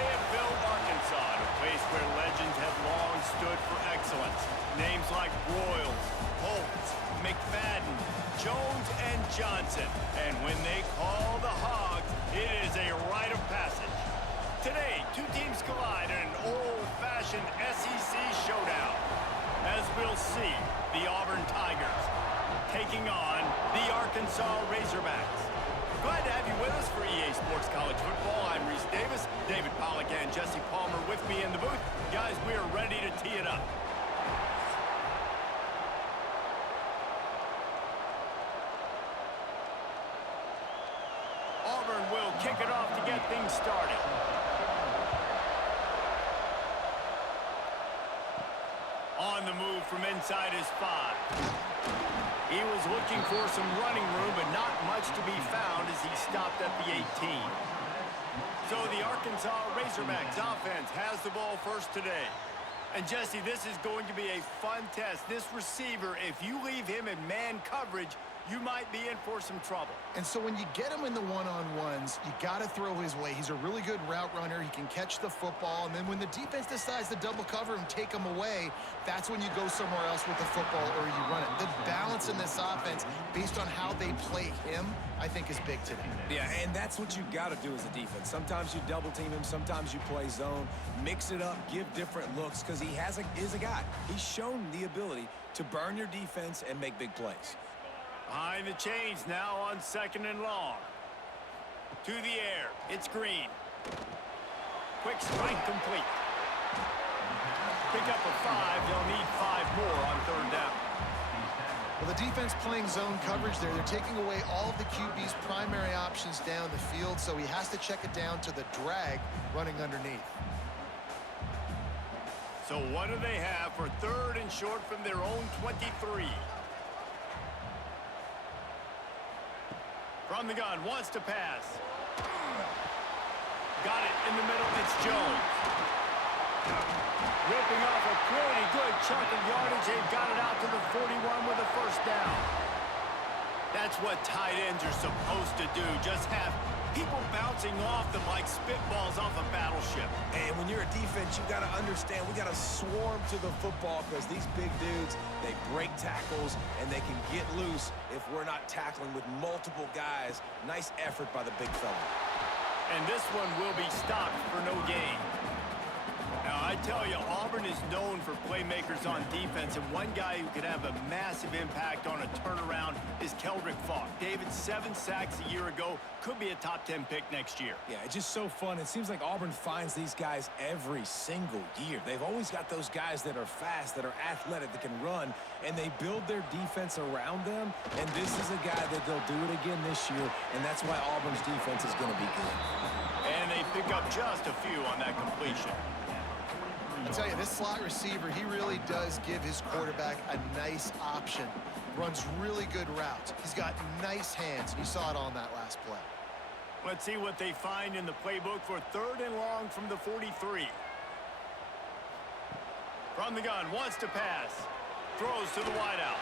Fayetteville, Arkansas, a place where legends have long stood for excellence. Names like Broyles, Holtz, McFadden, Jones, and Johnson. And when they call the Hogs, it is a rite of passage. Today, two teams collide in an old-fashioned SEC showdown. As we'll see, the Auburn Tigers taking on the Arkansas Razorbacks. Glad to have you with us for EA Sports College Football. I'm Reese Davis, David Pollack, and Jesse Palmer with me in the booth. Guys, we are ready to tee it up. Auburn will kick it off to get things started. On the move from inside his 5. He was looking for some running room, but not much to be found as he stopped at the 18. So the Arkansas Razorbacks offense has the ball first today. And Jesse, this is going to be a fun test. This receiver, if you leave him in man coverage, you might be in for some trouble. And so when you get him in the one-on-ones, you got to throw his way. He's a really good route runner. He can catch the football. And then when the defense decides to double cover and take him away, that's when you go somewhere else with the football or you run it. The balance in this offense, based on how they play him, I think is big today. Yeah, and that's what you got to do as a defense. Sometimes you double team him. Sometimes you play zone. Mix it up. Give different looks because he is a guy. He's shown the ability to burn your defense and make big plays. Behind the chains now on 2nd and long. To the air. It's Green. Quick strike complete. Pick up a 5. They'll need 5 more on 3rd down. Well, the defense playing zone coverage there. They're taking away all of the QB's primary options down the field, so he has to check it down to the drag running underneath. So what do they have for 3rd and short from their own 23? From the gun, wants to pass. Got it in the middle, it's Jones. Ripping off a pretty good chunk of yardage. They've got it out to the 41 with a 1st down. That's what tight ends are supposed to do. Just have people bouncing off them like spitballs off a battleship. And when you're a defense, you got to understand we got to swarm to the football because these big dudes, they break tackles and they can get loose if we're not tackling with multiple guys. Nice effort by the big fella. And this one will be stopped for no gain. Now, I tell you, Auburn is known for playmakers on defense, and one guy who could have a massive impact on a turnaround is Keldrick Falk. David, 7 sacks a year ago, could be a top 10 pick next year. Yeah, it's just so fun. It seems like Auburn finds these guys every single year. They've always got those guys that are fast, that are athletic, that can run, and they build their defense around them, and this is a guy that they'll do it again this year, and that's why Auburn's defense is going to be good. And they pick up just a few on that completion. I'll tell you, this slot receiver, he really does give his quarterback a nice option. Runs really good routes. He's got nice hands, and you saw it on that last play. Let's see what they find in the playbook for 3rd and long from the 43. From the gun, wants to pass. Throws to the wideout.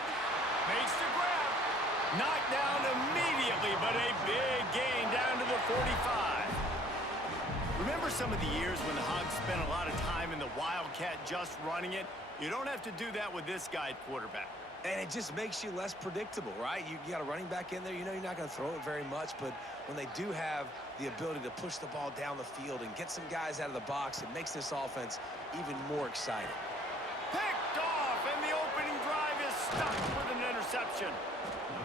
Makes the grab. Knocked down immediately, but a big gain down to the 45. Remember some of the years when the Hogs spent a lot of time in the Wildcat just running it? You don't have to do that with this guy at quarterback. And it just makes you less predictable, right? You got a running back in there. You know you're not going to throw it very much, but when they do have the ability to push the ball down the field and get some guys out of the box, it makes this offense even more exciting. Picked off, and the opening drive is stuck with an interception.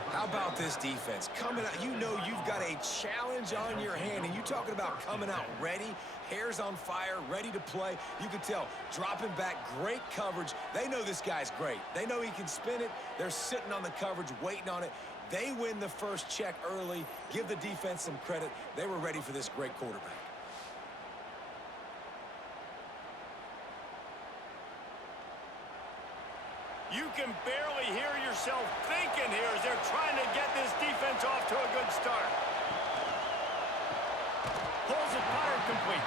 How about this defense? Coming out, you know you've got a challenge on your hand, and you talking about coming out ready, hairs on fire, ready to play. You can tell, dropping back, great coverage. They know this guy's great. They know he can spin it. They're sitting on the coverage, waiting on it. They win the first check early. Give the defense some credit. They were ready for this great quarterback. You can barely hear yourself thinking here as they're trying to get this defense off to a good start. Pulls it, fired complete.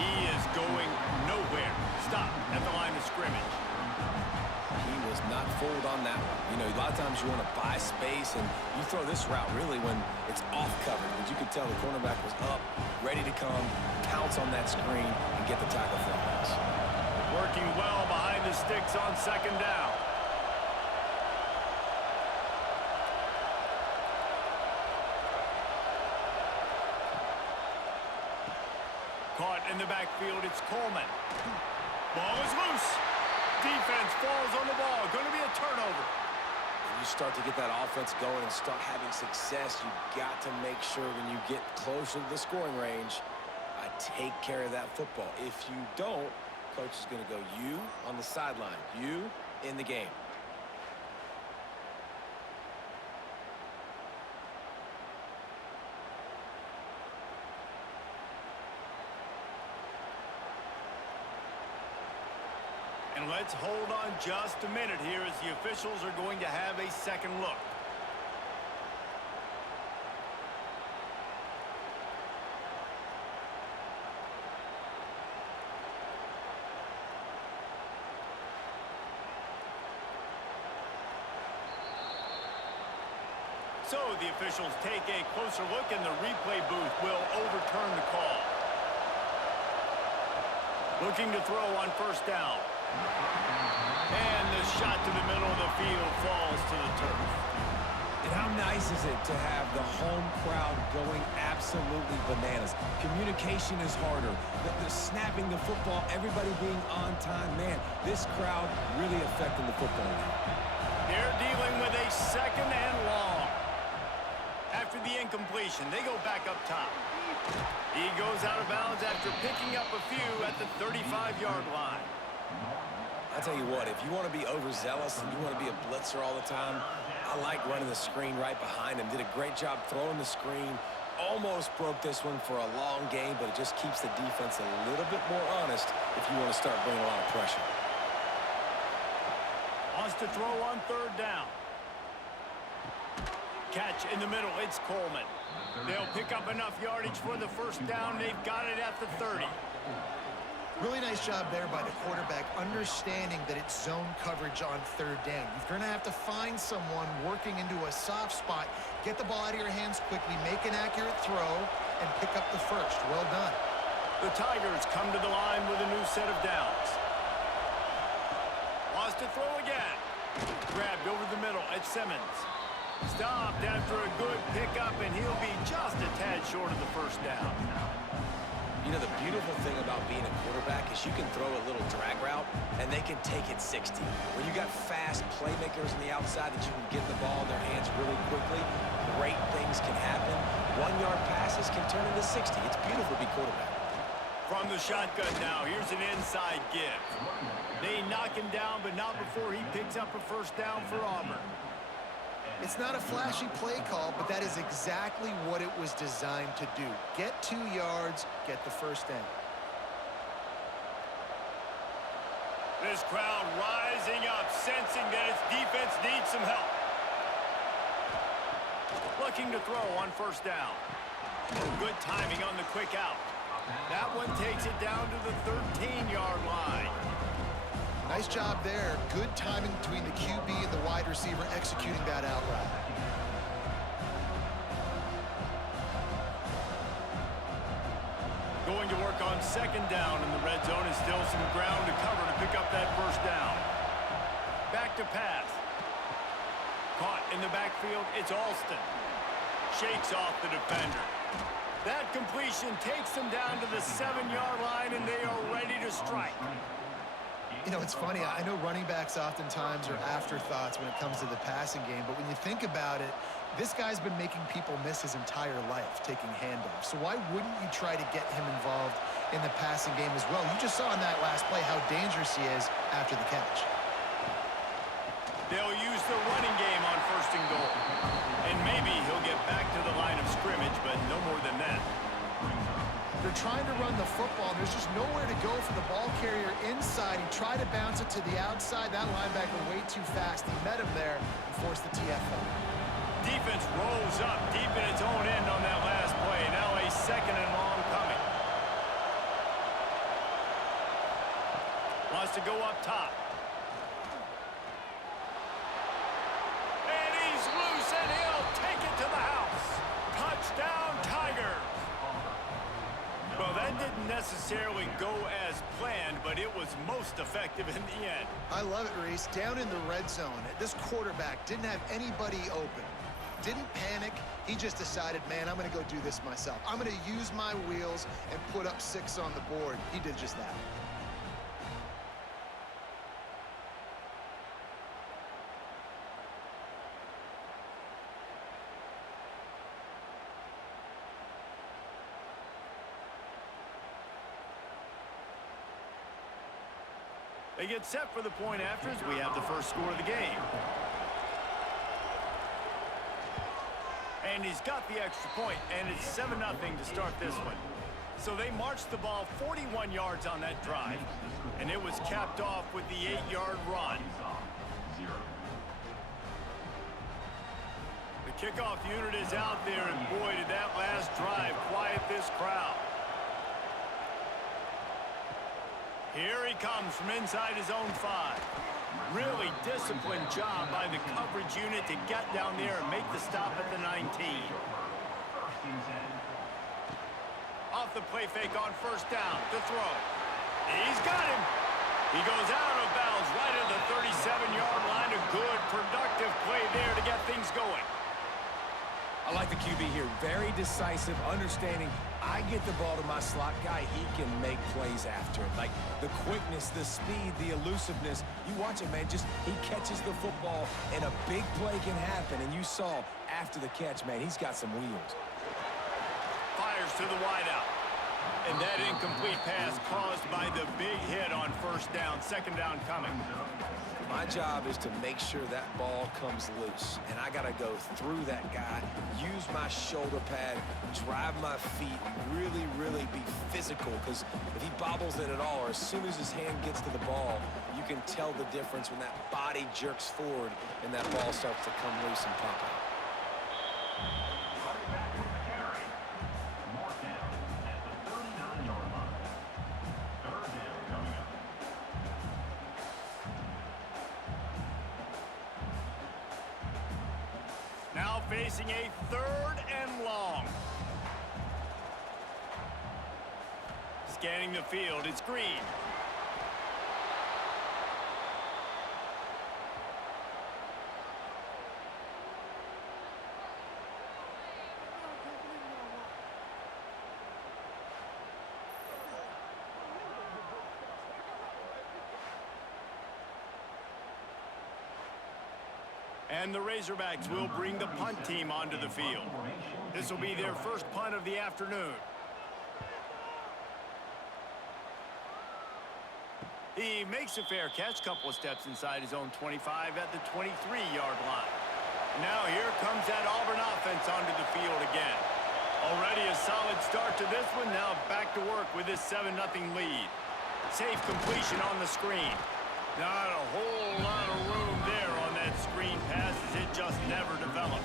He is going nowhere. Stop at the line of scrimmage. He was not fooled on that one. You know, a lot of times you want to buy space, and you throw this route really when it's off covered. But you could tell the cornerback was up, ready to come, pounce on that screen, and get the tackle for a loss. Working well behind the sticks on second down. Caught in the backfield, it's Coleman. Ball is loose. Defense falls on the ball. Going to be a turnover. When you start to get that offense going and start having success, you've got to make sure when you get closer to the scoring range, take care of that football. If you don't, coach is going to go, you on the sideline, you in the game. And let's hold on just a minute here as the officials are going to have a second look. So the officials take a closer look, and the replay booth will overturn the call. Looking to throw on first down. And the shot to the middle of the field falls to the turf. And how nice is it to have the home crowd going absolutely bananas? Communication is harder. The snapping the football, everybody being on time. Man, this crowd really affecting the football now. They're dealing with a second and long. After the incompletion, they go back up top. He goes out of bounds after picking up a few at the 35-yard line. I'll tell you what, if you want to be overzealous and you want to be a blitzer all the time, I like running the screen right behind him. Did a great job throwing the screen. Almost broke this one for a long game, but it just keeps the defense a little bit more honest if you want to start bringing a lot of pressure. Wants to throw on third down. Catch in the middle, it's Coleman. They'll pick up enough yardage for the first down. They've got it at the 30. Really nice job there by the quarterback, understanding that it's zone coverage on third down. You're going to have to find someone working into a soft spot, get the ball out of your hands quickly, make an accurate throw, and pick up the first. Well done. The Tigers come to the line with a new set of downs. Wants to throw again. Grabbed over the middle at Simmons. Stopped after a good pickup, and he'll be just a tad short of the first down. You know, the beautiful thing about being a quarterback is you can throw a little drag route, and they can take it 60. When you got fast playmakers on the outside that you can get the ball in their hands really quickly, great things can happen. 1-yard passes can turn into 60. It's beautiful to be quarterback. From the shotgun now, here's an inside give. They knock him down, but not before he picks up a first down for Auburn. It's not a flashy play call, but that is exactly what it was designed to do. Get 2 yards, get the first down. This crowd rising up, sensing that its defense needs some help. Looking to throw on first down. Good timing on the quick out. That one takes it down to the 13-yard line. Nice job there. Good timing between the QB and the wide receiver executing that out route. Going to work on second down in the red zone, is still some ground to cover to pick up that first down. Back to pass. Caught in the backfield, it's Alston. Shakes off the defender. That completion takes them down to the 7-yard line, and they are ready to strike. You know, it's funny. I know running backs oftentimes are afterthoughts when it comes to the passing game, but when you think about it, this guy's been making people miss his entire life taking handoffs. So why wouldn't you try to get him involved in the passing game as well? You just saw in that last play how dangerous he is after the catch. They'll use the running game on first and goal. And maybe he'll get back to the line of scrimmage, but no more than that. They're trying to run the football. There's just nowhere to go for the ball carrier inside. He tried to bounce it to the outside. That linebacker way too fast. He met him there and forced the TFL. Defense rolls up deep in its own end on that last play. Now a second and long coming. Wants to go up top. didn't necessarily go as planned, but it was most effective in the end. I love it, Reese. Down in the red zone, this quarterback didn't have anybody open. Didn't panic. He just decided, man, I'm going to go do this myself. I'm going to use my wheels and put up 6 on the board. He did just that. They get set for the point after as we have the first score of the game. And he's got the extra point, and it's 7-0 to start this one. So they marched the ball 41 yards on that drive, and it was capped off with the 8-yard run. The kickoff unit is out there, and boy, did that last drive quiet this crowd. Here he comes from inside his own 5. Really disciplined job by the coverage unit to get down there and make the stop at the 19. Off the play fake on first down to throw. He's got him. He goes out of bounds right at the 37-yard line. A good, productive play there to get things going. I like the QB here. Very decisive, understanding I get the ball to my slot guy, he can make plays after it. Like the quickness, the speed, the elusiveness. You watch it, man, just he catches the football and a big play can happen. And you saw after the catch, man, he's got some wheels. Fires to the wideout. And that incomplete pass caused by the big hit on first down. Second down coming. My job is to make sure that ball comes loose, and I got to go through that guy, use my shoulder pad, drive my feet, really, really be physical, because if he bobbles it at all, or as soon as his hand gets to the ball, you can tell the difference when that body jerks forward and that ball starts to come loose and pop out. Now facing a 3rd and long. Scanning the field, it's Green. And the Razorbacks will bring the punt team onto the field. This will be their first punt of the afternoon. He makes a fair catch, couple of steps inside his own 25 at the 23-yard line. Now here comes that Auburn offense onto the field again. Already a solid start to this one. Now back to work with this 7-0 lead. Safe completion on the screen. Not a whole lot of room there on that screen pass as it just never developed.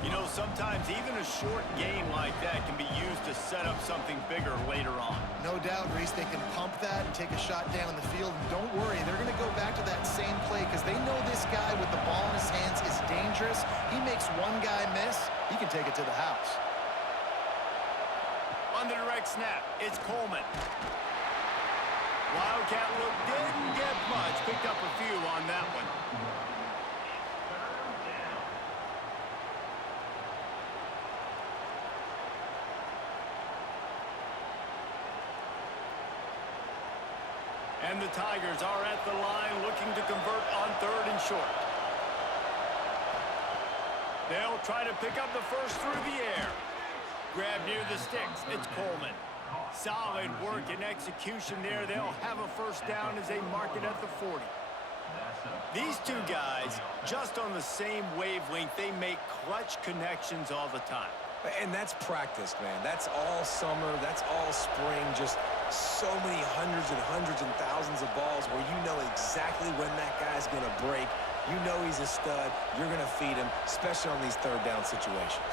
You know, sometimes even a short game like that can be used to set up something bigger later on. No doubt, Reese, they can pump that and take a shot down the field. And don't worry, they're going to go back to that same play because they know this guy with the ball in his hands is dangerous. He makes one guy miss, he can take it to the house. On the direct snap, it's Coleman. Wildcat look didn't get much. Picked up a few on that one. And the Tigers are at the line looking to convert on 3rd and short. They'll try to pick up the first through the air. Grab near the sticks. It's Coleman. Solid work and execution there. They'll have a first down as they mark it at the 40. These two guys, just on the same wavelength, they make clutch connections all the time. And that's practice, man. That's all summer. That's all spring. Just so many hundreds and thousands of balls where you know exactly when that guy's going to break. You know he's a stud. You're going to feed him, especially on these 3rd down situations.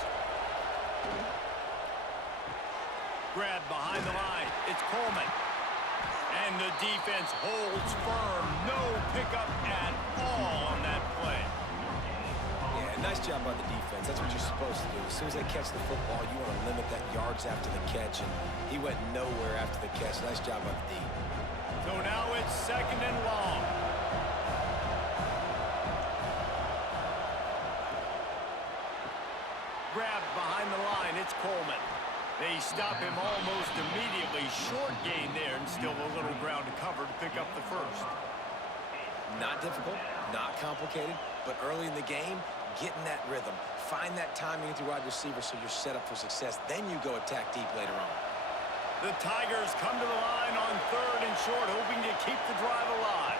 Grab behind the line. It's Coleman. And the defense holds firm. No pickup at all on that play. Yeah, Nice job by the defense. That's what you're supposed to do. As soon as they catch the football, you want to limit that yards after the catch, and he went nowhere after the catch. Nice job by the D. So now it's 2nd and long. Grabbed behind the line, it's Coleman. They stop him almost immediately. Short gain there, and still a little ground to cover to pick up the first. Not difficult, not complicated, but early in the game, get in that rhythm. Find that timing with your wide receiver so you're set up for success. Then you go attack deep later on. The Tigers come to the line on 3rd and short, hoping to keep the drive alive.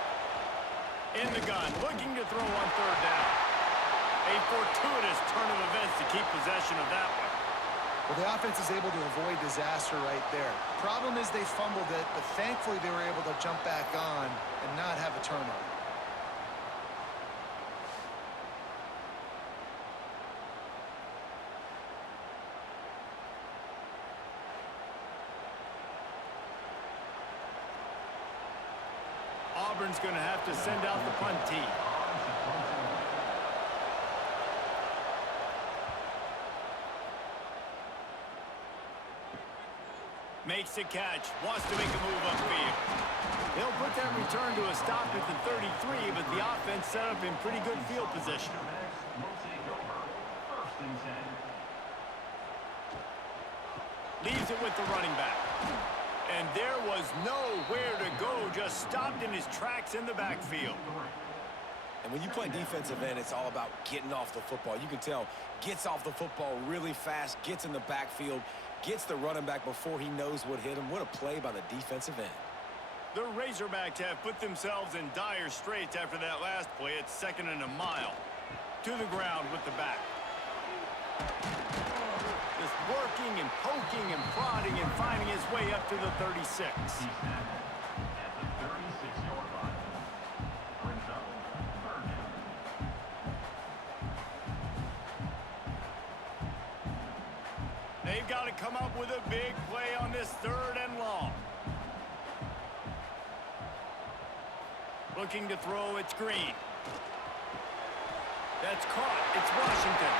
In the gun, looking to throw on 3rd down. A fortuitous turn of events to keep possession of that one. Well, the offense is able to avoid disaster right there. Problem is they fumbled it, but thankfully they were able to jump back on and not have a turnover. Auburn's going to have to send out the punt team. Makes the catch, wants to make a move upfield. They'll put that return to a stop at the 33, but the offense set up in pretty good field position. Leaves it with the running back. And there was nowhere to go, just stopped in his tracks in the backfield. And when you play defensive end, it's all about getting off the football. You can tell, gets off the football really fast, gets in the backfield, gets the running back before he knows what hit him. What a play by the defensive end. The Razorbacks have put themselves in dire straits after that last play. It's 2nd and a mile. To the ground with the back. Just working and poking and prodding and finding his way up to the 36. They've got to come up with a big play on this 3rd and long. Looking to throw, it's Green. That's caught, it's Washington.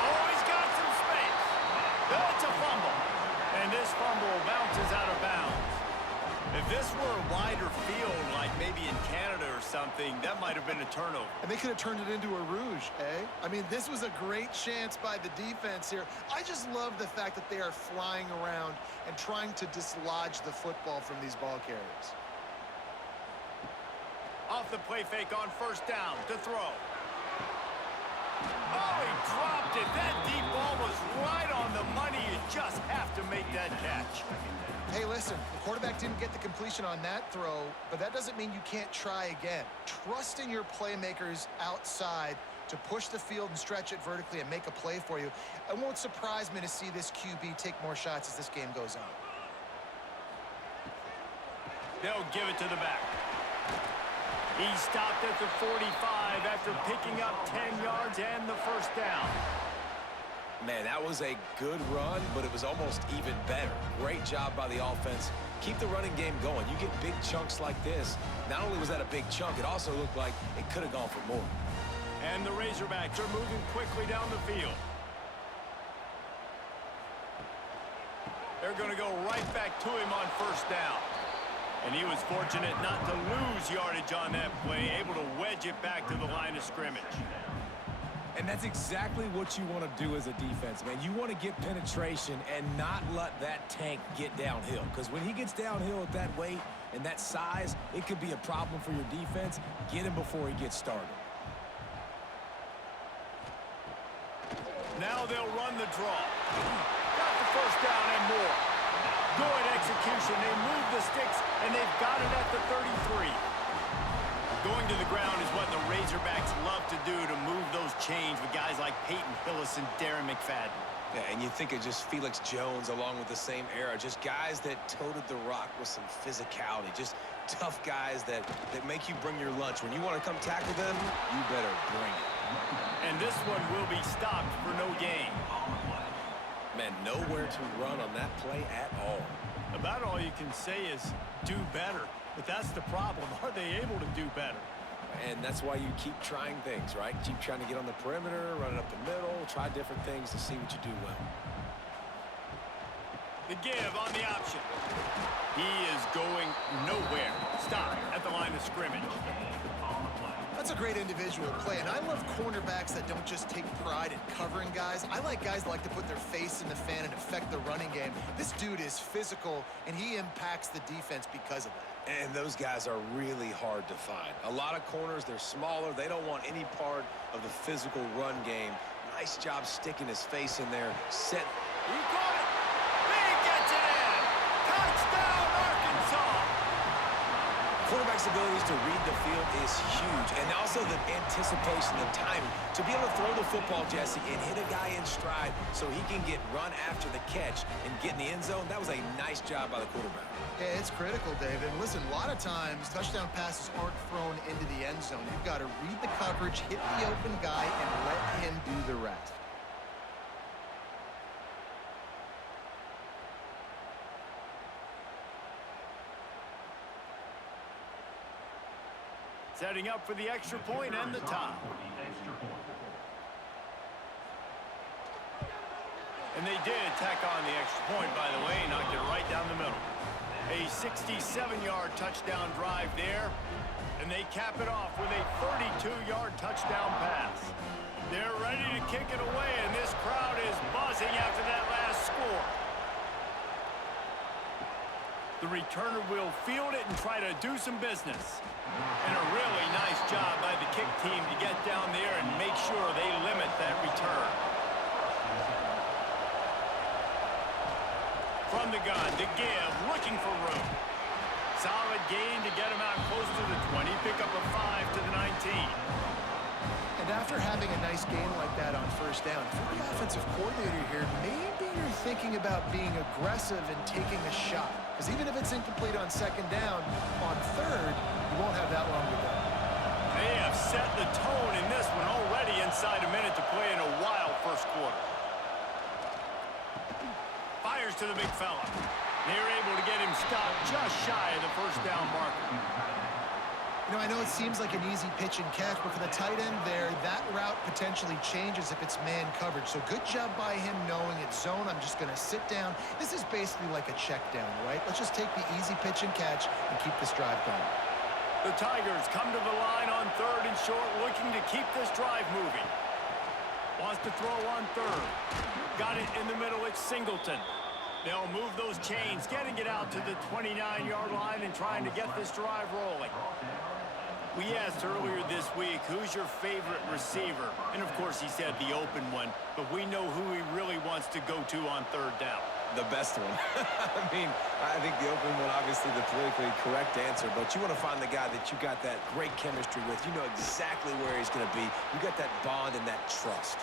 Oh, he's got some space. That's a fumble. And this fumble bounces out of bounds. If this were a wider field, like maybe in Canada or something, that might have been a turnover. And they could have turned it into a rouge, eh? I mean, this was a great chance by the defense here. I just love the fact that they are flying around and trying to dislodge the football from these ball carriers. Off the play fake on 1st down to throw. Oh, he dropped it. That deep ball was right on the money. You just have to make that catch. Hey, listen, the quarterback didn't get the completion on that throw, but that doesn't mean you can't try again. Trust in your playmakers outside to push the field and stretch it vertically and make a play for you. It won't surprise me to see this QB take more shots as this game goes on. They'll give it to the back. He stopped at the 45 after picking up 10 yards and the 1st down. Man, that was a good run, but it was almost even better. Great job by the offense. Keep the running game going. You get big chunks like this. Not only was that a big chunk, it also looked like it could have gone for more. And the Razorbacks are moving quickly down the field. They're going to go right back to him on 1st down. And he was fortunate not to lose yardage on that play, able to wedge it back to the line of scrimmage. And that's exactly what you want to do as a defense, man. You want to get penetration and not let that tank get downhill. Because when he gets downhill at that weight and that size, it could be a problem for your defense. Get him before he gets started. Now they'll run the draw. Got the 1st down and more. Good execution. They move the sticks, and they've got it at the 33. Going to the ground is what the Razorbacks love to do, to move those chains with guys like Peyton Hillis and Darren McFadden. Yeah, and you think of just Felix Jones along with the same era. Just guys that toted the rock with some physicality. Just tough guys that make you bring your lunch. When you want to come tackle them, you better bring it. And this one will be stopped for no gain. Man, nowhere to run on that play at all. About all you can say is do better. But that's the problem. Are they able to do better? And that's why you keep trying things, right? Keep trying to get on the perimeter, run it up the middle, try different things to see what you do well. The give on the option. He is going nowhere. Stop at the line of scrimmage. That's a great individual play, and I love cornerbacks that don't just take pride in covering guys. I like guys that like to put their face in the fan and affect the running game. This dude is physical, and he impacts the defense because of that. And those guys are really hard to find. A lot of corners, they're smaller. They don't want any part of the physical run game. Nice job sticking his face in there. Set. He got it. He gets it in. Touchdown, Arkansas. Quarterback's abilities to read the field is huge. And also the anticipation, the timing. To be able to throw the football, Jesse, and hit a guy in stride so he can get run after the catch and get in the end zone, that was a nice job by the quarterback. Yeah, it's critical, David. Listen, a lot of times, touchdown passes aren't thrown into the end zone. You've got to read the coverage, hit the open guy, and let him do the rest. Setting up for the extra point and the tie. And they did tack on the extra point, by the way, knocked it right down the middle. A 67-yard touchdown drive there, and they cap it off with a 32-yard touchdown pass. They're ready to kick it away, and this crowd is buzzing after that last score. The returner will field it and try to do some business. And a really nice job by the kick team to get down there and make sure they limit that return. From the gun, to give, looking for room. Solid gain to get him out close to the 20. Pick up a 5 to the 19. And after having a nice game like that on first down, if you're the offensive coordinator here, maybe you're thinking about being aggressive and taking a shot. Because even if it's incomplete on second down, on third, you won't have that long to go. They have set the tone in this one already inside a minute to play in a wild first quarter. Fires to the big fella. They're able to get him stopped just shy of the first down marker. You know, I know it seems like an easy pitch and catch, but for the tight end there, that route potentially changes if it's man coverage. So good job by him knowing it's zone. I'm just going to sit down. This is basically like a check down, right? Let's just take the easy pitch and catch and keep this drive going. The Tigers come to the line on third and short, looking to keep this drive moving. Wants to throw on third. Got it in the middle. It's Singleton. They'll move those chains, getting it out to the 29-yard line and trying to get this drive rolling. We asked earlier this week, who's your favorite receiver? And, of course, he said the open one, but we know who he really wants to go to on third down. The best one. I mean, I think the open one, obviously the politically correct answer, but you want to find the guy that you got that great chemistry with. You know exactly where he's going to be. You got that bond and that trust.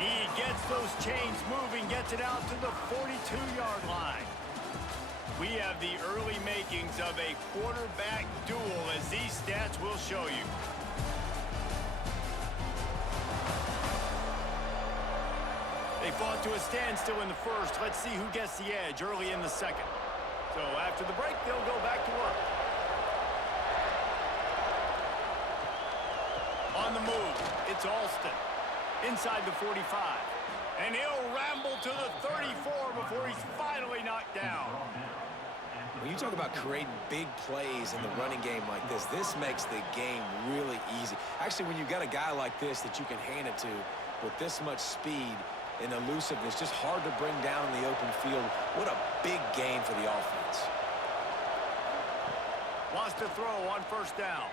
He gets those chains moving, gets it out to the 42-yard line. We have the early makings of a quarterback duel, as these stats will show you. They fought to a standstill in the first. Let's see who gets the edge early in the second. So after the break, they'll go back to work. On the move, it's Alston. Inside the 45. And he'll ramble to the 34 before he's finally knocked down. When you talk about creating big plays in the running game like this makes the game really easy. Actually, when you've got a guy like this that you can hand it to with this much speed and elusiveness, just hard to bring down in the open field. What a big game for the offense. Wants to throw on first down.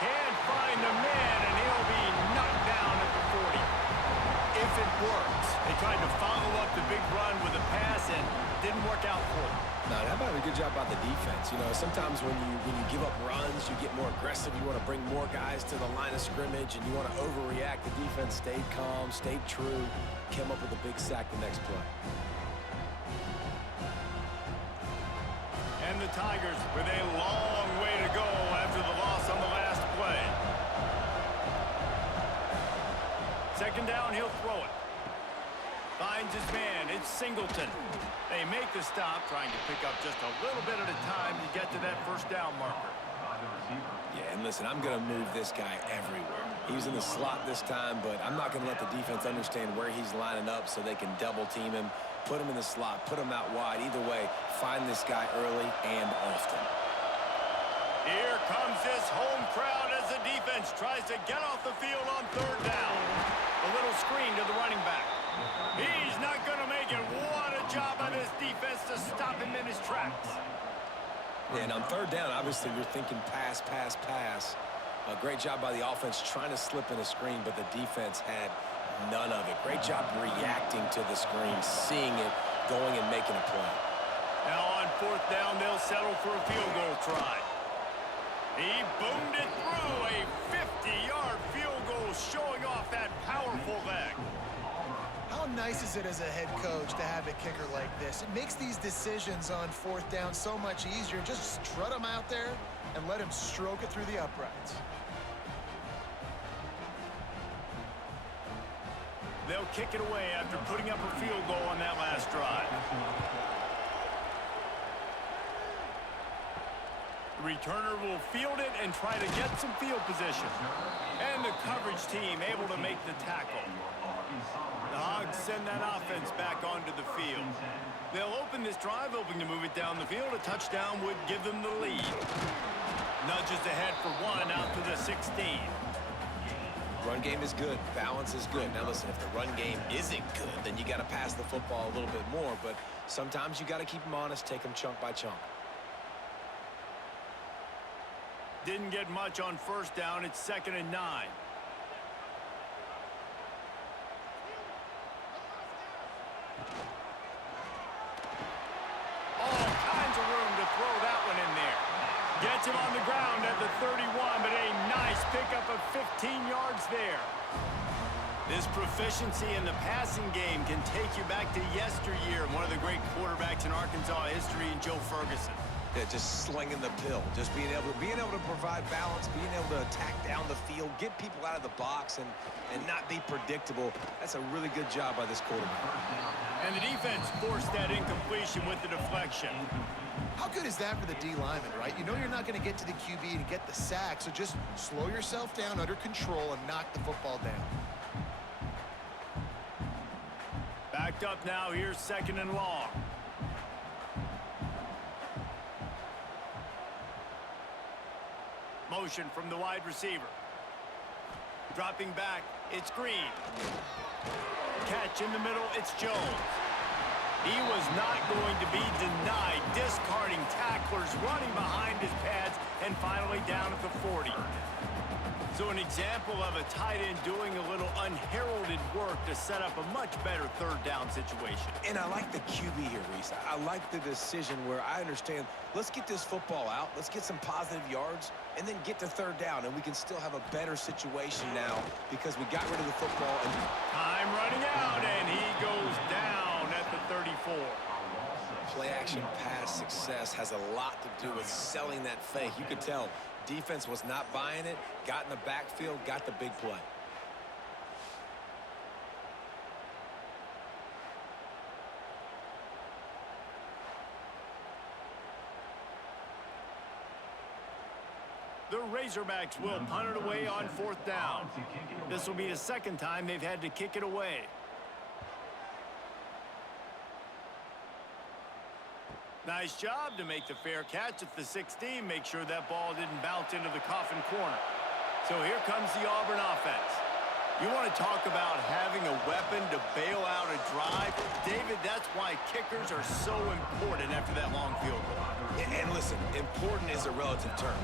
Can't find the man, and he'll be knocked down at the 40. If it works. They tried to follow up the big run with a pass and didn't work out for them. No, that might be a good job by the defense. You know, sometimes when you give up runs, you get more aggressive. You want to bring more guys to the line of scrimmage, and you want to overreact. The defense stayed calm, stayed true, came up with a big sack the next play. And the Tigers with a long way to go after the loss on the last play. Second down, he'll throw it. Finds his man. It's Singleton. They make the stop, trying to pick up just a little bit at a time to get to that first down marker. Yeah, and And listen, I'm going to move this guy everywhere. He's in the slot this time, but I'm not going to let the defense understand where he's lining up so they can double team him, put him in the slot, put him out wide. Either way, find this guy early and often. Here comes this home crowd as the defense tries to get off the field on third down. A little screen to the running back. He's not going to make it. What a job by this defense to stop him in his tracks. And on third down, obviously, you're thinking pass, pass, pass. A great job by the offense trying to slip in a screen, but the defense had none of it. Great job reacting to the screen, seeing it, going and making a play. Now on fourth down, they'll settle for a field goal try. He boomed it through a 50-yard field goal, showing off that powerful leg. How nice is it as a head coach to have a kicker like this? It makes these decisions on fourth down so much easier. Just strut him out there and let him stroke it through the uprights. They'll kick it away after putting up a field goal on that last drive. The returner will field it and try to get some field position. And the coverage team able to make the tackle. The Hogs send that offense back onto the field. They'll open this drive, hoping to move it down the field. A touchdown would give them the lead. Nudges ahead for one out to the 16. Run game is good. Balance is good. Now, listen, if the run game isn't good, then you got to pass the football a little bit more. But sometimes you got to keep them honest, take them chunk by chunk. Didn't get much on first down. It's 2nd and 9. All kinds of room to throw that one in there. Gets him on the ground at the 31, but a nice pickup of 15 yards there. This proficiency in the passing game can take you back to yesteryear, one of the great quarterbacks in Arkansas history, in Joe Ferguson. Yeah, just slinging the pill, just being able to provide balance, being able to attack down the field, get people out of the box, and not be predictable. That's a really good job by this quarterback. And the defense forced that incompletion with the deflection. How good is that for the D lineman, right? You know you're not going to get to the QB and get the sack, so just slow yourself down under control and knock the football down. Backed up now. Here's 2nd and long. Motion from the wide receiver. Dropping back, it's Green. Catch in the middle, it's Jones. He was not going to be denied, discarding tacklers, running behind his pads, and finally down at the 40. So an example of a tight end doing a little unheralded work to set up a much better third down situation. And I like the QB here, Reese. I like the decision where I understand, let's get this football out, let's get some positive yards, and then get to third down, and we can still have a better situation now because we got rid of the football. And time running out, and he goes down at the 34. Play-action pass success has a lot to do with selling that fake. You could tell defense was not buying it, got in the backfield, got the big play. The Razorbacks will punt it away on fourth down. This will be the 2nd time they've had to kick it away. Nice job to make the fair catch at the 16. Make sure that ball didn't bounce into the coffin corner. So here comes the Auburn offense. You want to talk about having a weapon to bail out a drive? David, that's why kickers are so important after that long field goal. And listen, important is a relative term.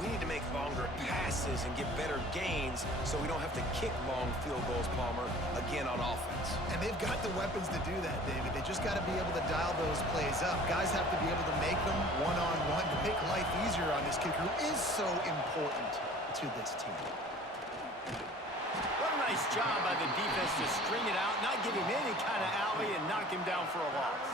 We need to make longer passes and get better gains so we don't have to kick long field goals, Palmer, again on offense. And they've got the weapons to do that, David. They just got to be able to dial those plays up. Guys have to be able to make them one-on-one to make life easier on this kicker, who is so important to this team. What a nice job by the defense to string it out, not give him any kind of alley, and knock him down for a loss.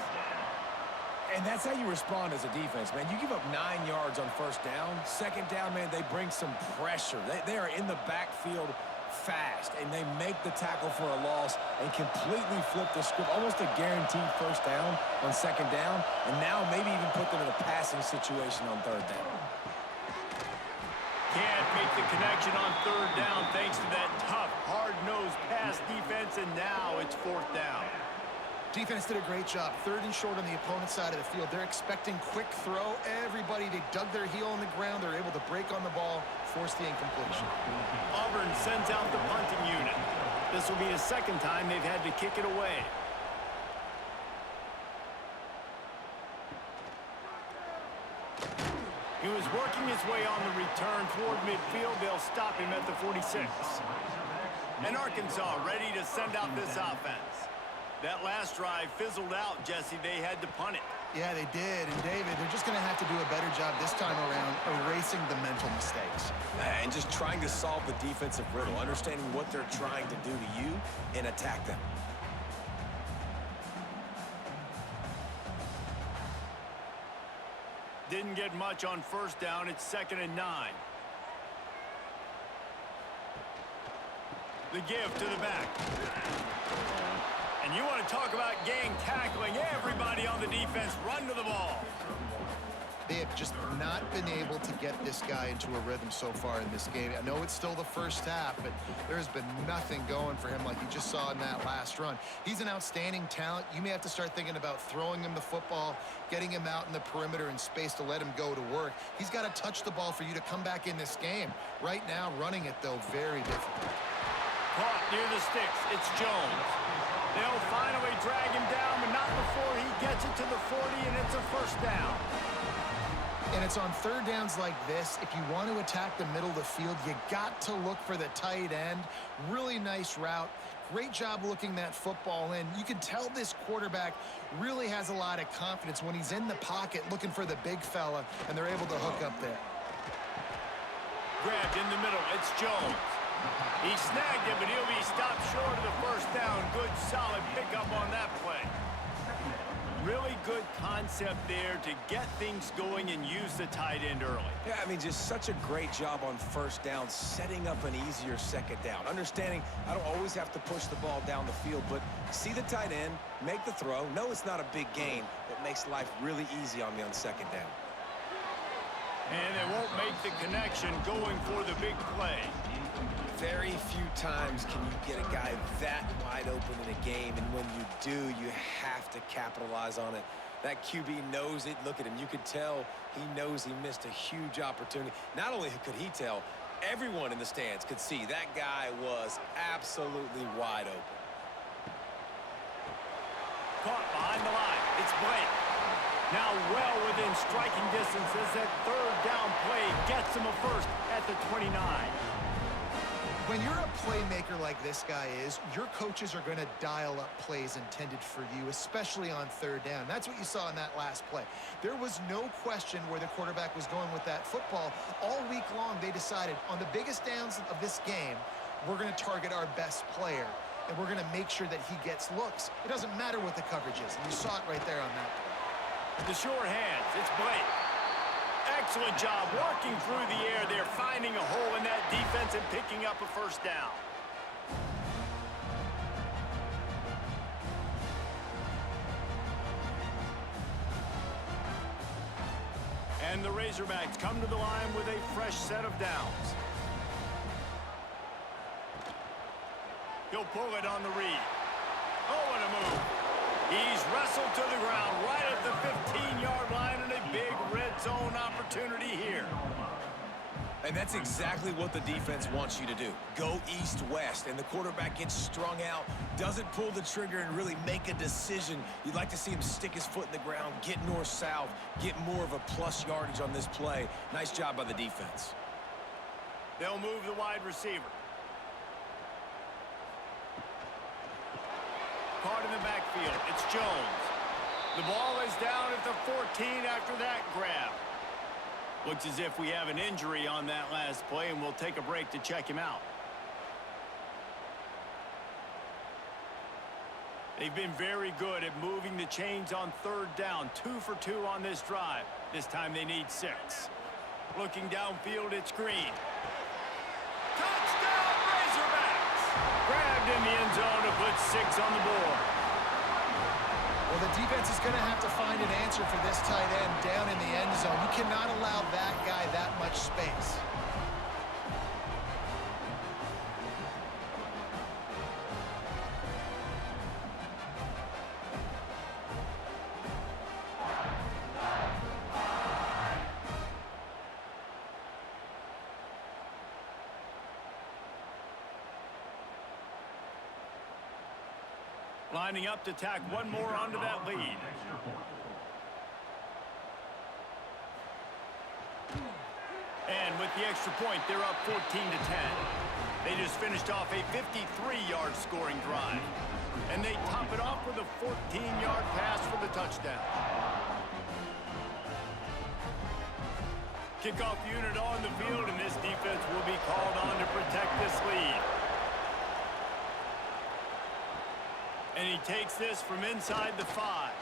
And that's how you respond as a defense, man. You give up 9 yards on first down. 2nd down, man, they bring some pressure. They are in the backfield fast, and they make the tackle for a loss and completely flip the script. Almost a guaranteed first down on 2nd down, and now maybe even put them in a passing situation on 3rd down. Can't make the connection on third down thanks to that tough, hard-nosed pass defense, and now it's fourth down. Defense did a great job. Third and short on the opponent's side of the field. They're expecting quick throw. Everybody, they dug their heel on the ground. They're able to break on the ball, force the incompletion. Auburn sends out the punting unit. This will be the second time they've had to kick it away. He was working his way on the return toward midfield. They'll stop him at the 46. And Arkansas ready to send out this offense. That last drive fizzled out, Jesse. They had to punt it. Yeah, they did. And, David, they're just going to have to do a better job this time around erasing the mental mistakes. And just trying to solve the defensive riddle, understanding what they're trying to do to you and attack them. Didn't get much on first down. It's 2nd and 9. The give to the back. And you want to talk about gang tackling. Everybody on the defense run to the ball. They have just not been able to get this guy into a rhythm so far in this game. I know it's still the first half, but there's been nothing going for him like you just saw in that last run. He's an outstanding talent. You may have to start thinking about throwing him the football, getting him out in the perimeter in space to let him go to work. He's got to touch the ball for you to come back in this game. Right now, running it, though, very difficult. Caught near the sticks. It's Jones. They'll finally drag him down, but not before he gets it to the 40, and it's a first down. And it's on third downs like this. If you want to attack the middle of the field, you got to look for the tight end. Really nice route. Great job looking that football in. You can tell this quarterback really has a lot of confidence when he's in the pocket looking for the big fella, and they're able to hook up there. Grabbed in the middle. It's Jones. He snagged it, but he'll be stopped short of the first down. Good, solid pickup on that play. Really good concept there to get things going and use the tight end early. Yeah, I mean, just such a great job on first down, setting up an easier second down. Understanding I don't always have to push the ball down the field, but see the tight end, make the throw. No, it's not a big gain, but makes life really easy on me on second down. And they won't make the connection going for the big play. Very few times can you get a guy that wide open in a game, and when you do, you have to capitalize on it. That QB knows it. Look at him. You could tell he knows he missed a huge opportunity. Not only could he tell, everyone in the stands could see that guy was absolutely wide open. Caught behind the line. It's Blake. Now well within striking distance as that third down play gets him a first at the 29. When you're a playmaker like this guy is, your coaches are going to dial up plays intended for you, especially on third down. That's what you saw in that last play. There was no question where the quarterback was going with that football. All week long, they decided on the biggest downs of this game, we're going to target our best player, and we're going to make sure that he gets looks. It doesn't matter what the coverage is, and you saw it right there on that play. The short hands. It's Blake. Excellent job working through the air there, finding a hole in that defense and picking up a first down. And the Razorbacks come to the line with a fresh set of downs. He'll pull it on the read. Oh, what a move. He's wrestled to the ground right at the 15-yard line, and a big red zone opportunity here. And that's exactly what the defense wants you to do. Go east-west, and the quarterback gets strung out, doesn't pull the trigger and really make a decision. You'd like to see him stick his foot in the ground, get north-south, get more of a plus yardage on this play. Nice job by the defense. They'll move the wide receiver. Caught in the backfield. It's Jones. The ball is down at the 14 after that grab. Looks as if we have an injury on that last play, and we'll take a break to check him out. They've been very good at moving the chains on third down. 2 for 2 on this drive. This time they need 6. Looking downfield, it's Green. Touchdown, Razorbacks! Grabbed in the end zone to put 6 on the board. Well, the defense is going to have to find an answer for this tight end down in the end zone. You cannot allow that guy that much space. Lining up to tack one more onto that lead. And with the extra point, they're up 14-10. They just finished off a 53-yard scoring drive. And they top it off with a 14-yard pass for the touchdown. Kickoff unit on the field, and this defense will be called on to protect this lead. And he takes this from inside the 5.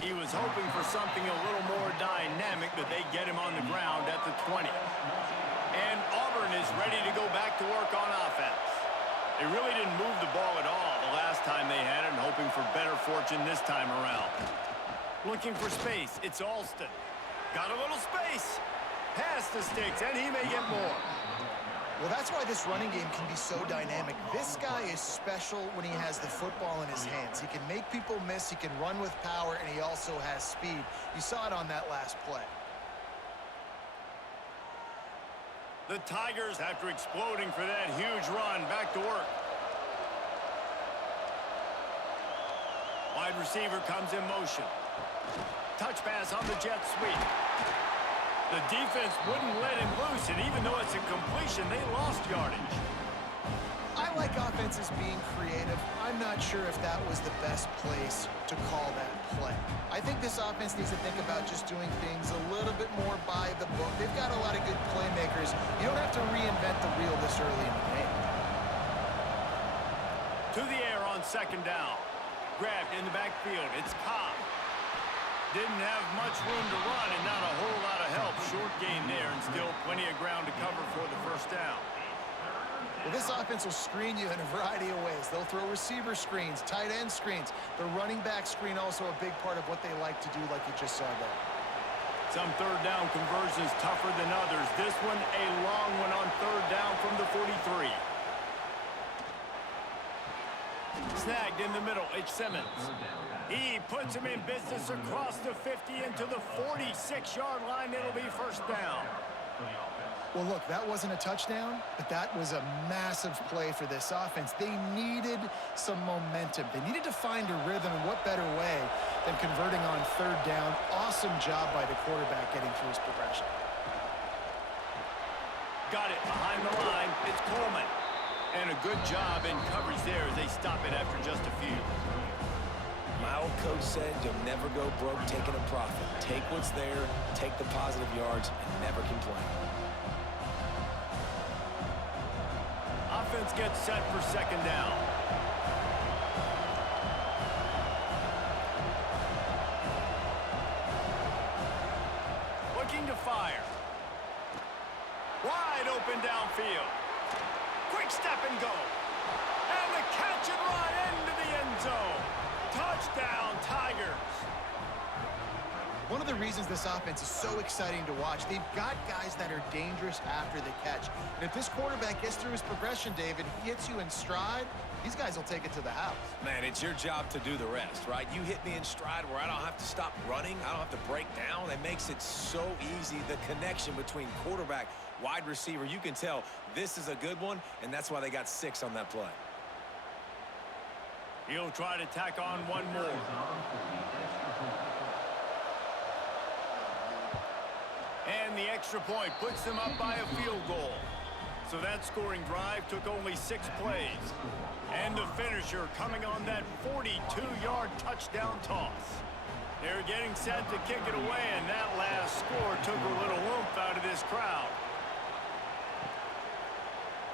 He was hoping for something a little more dynamic, but they get him on the ground at the 20. And Auburn is ready to go back to work on offense. They really didn't move the ball at all the last time they had it, and hoping for better fortune this time around. Looking for space, it's Alston. Got a little space. Pass the sticks, and he may get more. Well, that's why this running game can be so dynamic. This guy is special when he has the football in his hands. He can make people miss, he can run with power, and he also has speed. You saw it on that last play. The Tigers, after exploding for that huge run, back to work. Wide receiver comes in motion. Touch pass on the jet sweep. The defense wouldn't let him loose, and even though it's a completion, they lost yardage. I like offenses being creative. I'm not sure if that was the best place to call that play. I think this offense needs to think about just doing things a little bit more by the book. They've got a lot of good playmakers. You don't have to reinvent the wheel this early in the game. To the air on second down. Grabbed in the backfield. It's Cobb. Didn't have much room to run and not a whole lot of help. Short gain there and still plenty of ground to cover for the first down. Well, this offense will screen you in a variety of ways. They'll throw receiver screens, tight end screens. The running back screen also a big part of what they like to do, like you just saw there. Some third down conversions tougher than others. This one a long one on third down from the 43. Snagged in the middle. It's Simmons. He puts him in business across the 50 into the 46-yard line. It'll be first down. Well, look, that wasn't a touchdown, but that was a massive play for this offense. They needed some momentum. They needed to find a rhythm, and what better way than converting on third down. Awesome job by the quarterback getting through his progression. Got it behind the line. It's Coleman. And a good job in coverage there as they stop it after just a few. My old coach said you'll never go broke taking a profit. Take what's there, take the positive yards, and never complain. Offense gets set for second down. Looking to fire. Wide open downfield. Quick step and go. And the catch and run into the end zone. Touchdown, Tigers. One of the reasons this offense is so exciting to watch, they've got guys that are dangerous after the catch. And if this quarterback gets through his progression, David, he hits you in stride, these guys will take it to the house. Man, it's your job to do the rest, right? You hit me in stride where I don't have to stop running. I don't have to break down. It makes it so easy. The connection between quarterback, wide receiver, you can tell this is a good one, and that's why they got 6 on that play. He'll try to tack on one more. And the extra point puts them up by a field goal. So that scoring drive took only 6 plays. And the finisher coming on that 42-yard touchdown toss. They're getting set to kick it away, and that last score took a little oomph out of this crowd.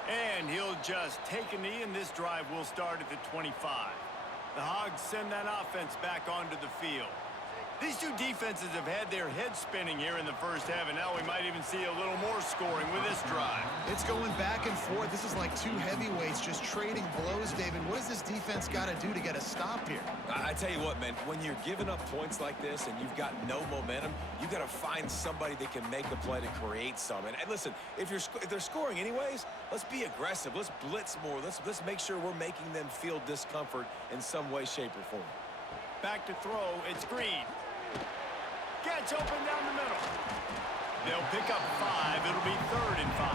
And he'll just take a knee, and this drive will start at the 25. The Hogs send that offense back onto the field. These two defenses have had their heads spinning here in the first half, and now we might even see a little more scoring with this drive. It's going back and forth. This is like two heavyweights just trading blows, David. What does this defense got to do to get a stop here? I tell you what, man, when you're giving up points like this and you've got no momentum, you got to find somebody that can make a play to create some. And listen, if they're scoring anyways, let's be aggressive. Let's blitz more. Let's make sure we're making them feel discomfort in some way, shape, or form. Back to throw. It's Green. Gets open down the middle. They'll pick up 5. It'll be 3rd and 5.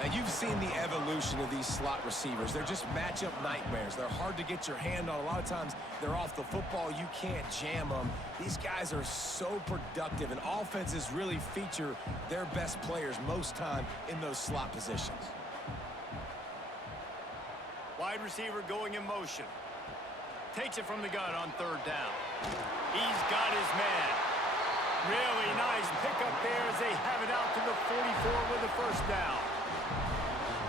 Now, you've seen the evolution of these slot receivers. They're just matchup nightmares. They're hard to get your hand on. A lot of times, they're off the football. You can't jam them. These guys are so productive, and offenses really feature their best players most time in those slot positions. Wide receiver going in motion. Takes it from the gun on third down. He's got his man. Really nice pickup there as they have it out to the 44 with the first down.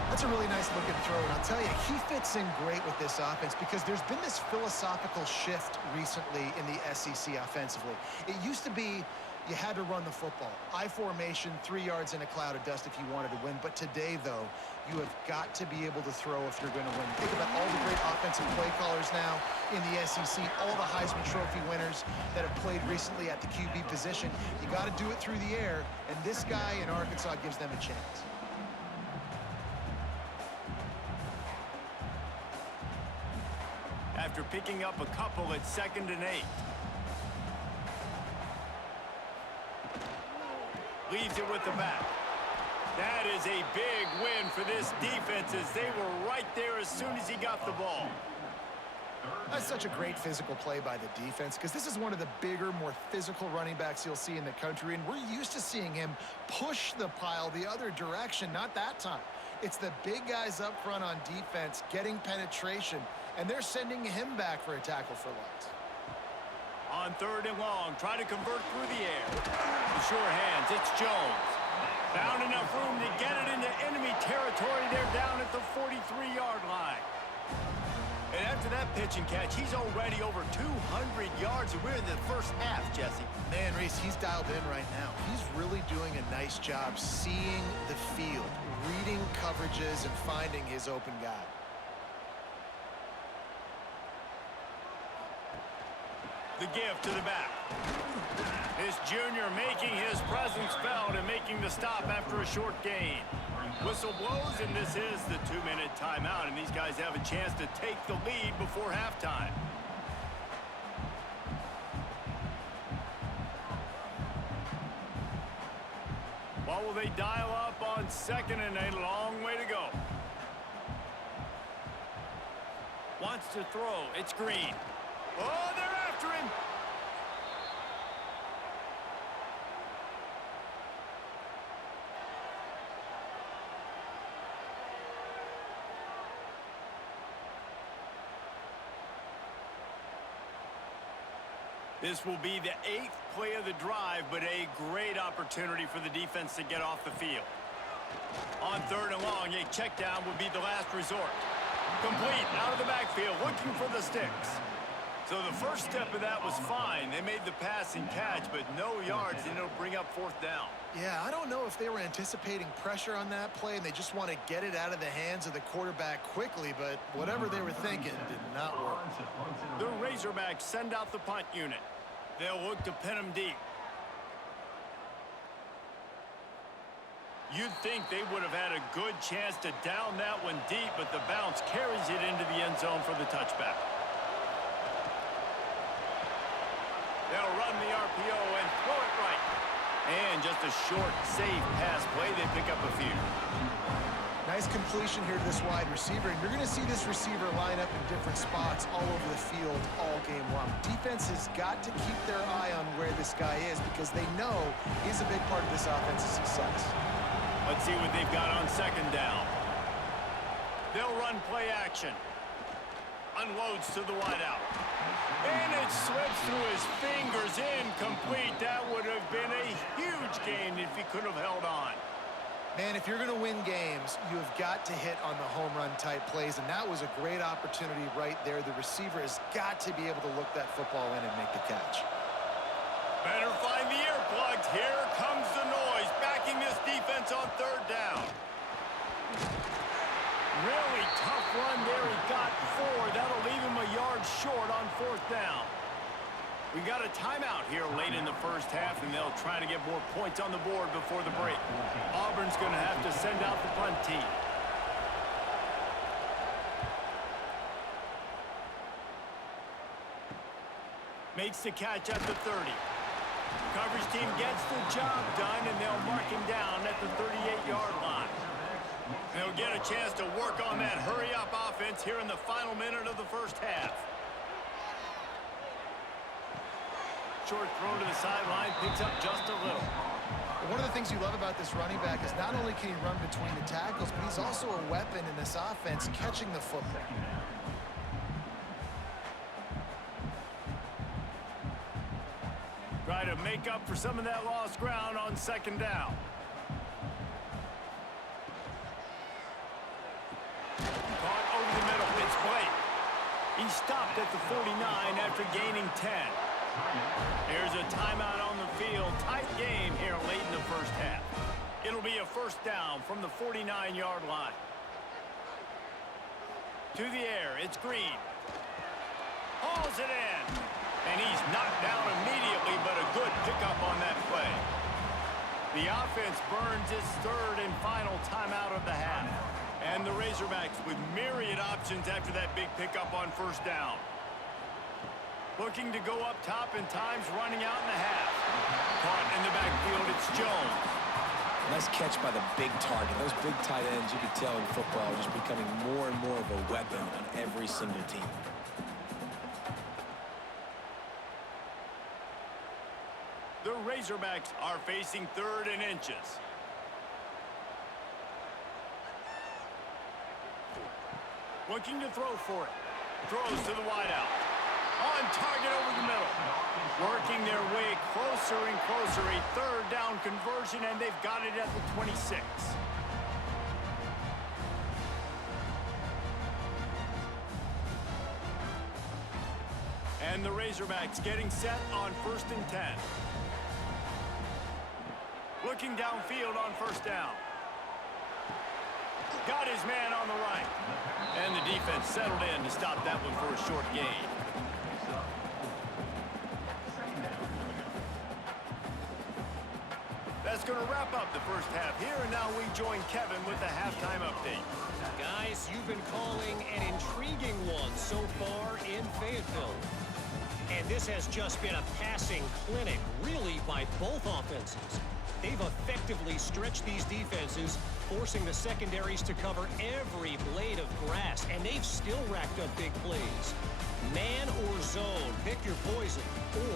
That's a really nice looking throw, and I'll tell you, he fits in great with this offense because there's been this philosophical shift recently in the SEC offensively. It used to be you had to run the football. I formation, 3 yards in a cloud of dust if you wanted to win. But today, though, you have got to be able to throw if you're going to win. Think about all the great offensive play callers now in the SEC, all the Heisman Trophy winners that have played recently at the QB position. You got to do it through the air, and this guy in Arkansas gives them a chance. After picking up a couple at 2nd and 8. Leaves it with the back. That is a big win for this defense as they were right there as soon as he got the ball. That's such a great physical play by the defense because this is one of the bigger, more physical running backs you'll see in the country, and we're used to seeing him push the pile the other direction. Not that time. It's the big guys up front on defense getting penetration, and they're sending him back for a tackle for loss. On 3rd and long, try to convert through the air. The sure hands, it's Jones. Found enough room to get it into enemy territory. They're down at the 43-yard line. And after that pitch and catch, he's already over 200 yards, and we're in the first half, Jesse. Man, Reese, he's dialed in right now. He's really doing a nice job seeing the field, reading coverages, and finding his open guy. The give to the back. This junior making his presence felt and making the stop after a short gain. Whistle blows, and this is the 2-minute timeout, and these guys have a chance to take the lead before halftime. What will they dial up on 2nd and 8? Long way to go. Wants to throw. It's Green. Oh, they're after him. This will be the 8th play of the drive, but a great opportunity for the defense to get off the field. On 3rd and long, a check down would be the last resort. Complete out of the backfield, looking for the sticks. So the first step of that was fine. They made the pass and catch, but no yards, and it'll bring up 4th down. Yeah, I don't know if they were anticipating pressure on that play and they just want to get it out of the hands of the quarterback quickly, but whatever they were thinking did not work. The Razorbacks send out the punt unit. They'll look to pin him deep. You'd think they would have had a good chance to down that one deep, but the bounce carries it into the end zone for the touchback. They'll run the RPO and throw it right. And just a short, safe pass play. They pick up a few. Nice completion here to this wide receiver, and you're going to see this receiver line up in different spots all over the field all game long. Defense has got to keep their eye on where this guy is because they know he's a big part of this offense's success. Let's see what they've got on 2nd down. They'll run play action. Unloads to the wideout. And it slips through his fingers, incomplete. That would have been a huge gain if he could have held on. Man, if you're going to win games, you have got to hit on the home run type plays, and that was a great opportunity right there. The receiver has got to be able to look that football in and make the catch. Better find the earplugs. Here comes the noise, backing this defense on 3rd down. Really tough run there. He got 4. That'll leave him a yard short on 4th down. We got a timeout here late in the first half, and they'll try to get more points on the board before the break. Auburn's going to have to send out the punt team. Makes the catch at the 30. Coverage team gets the job done, and they'll mark him down at the 38-yard line. They'll get a chance to work on that hurry-up offense here in the final minute of the first half. Short throw to the sideline, picks up just a little. One of the things you love about this running back is not only can he run between the tackles, but he's also a weapon in this offense catching the football. Try to make up for some of that lost ground on second down. Caught over the middle. It's Blake. He stopped at the 49 after gaining 10. Here's a timeout on the field. Tight game here late in the first half. It'll be a first down from the 49-yard line. To the air, it's Green. Hauls it in. And he's knocked down immediately, but a good pickup on that play. The offense burns its third and final timeout of the half. And the Razorbacks with myriad options after that big pickup on first down. Looking to go up top, and time's running out in the half. Caught in the backfield, it's Jones. Nice catch by the big target. Those big tight ends, you could tell in football, are just becoming more and more of a weapon on every single team. The Razorbacks are facing 3rd and inches. Looking to throw for it. Throws to the wideout. On target over the middle. Working their way closer and closer. A 3rd down conversion, and they've got it at the 26. And the Razorbacks getting set on 1st and 10. Looking downfield on first down. Got his man on the right. And the defense settled in to stop that one for a short gain. That's going to wrap up the first half here, and now we join Kevin with the halftime update. Guys, you've been calling an intriguing one so far in Fayetteville. And this has just been a passing clinic, really, by both offenses. They've effectively stretched these defenses, forcing the secondaries to cover every blade of grass, and they've still racked up big plays. Man or zone, pick your poison,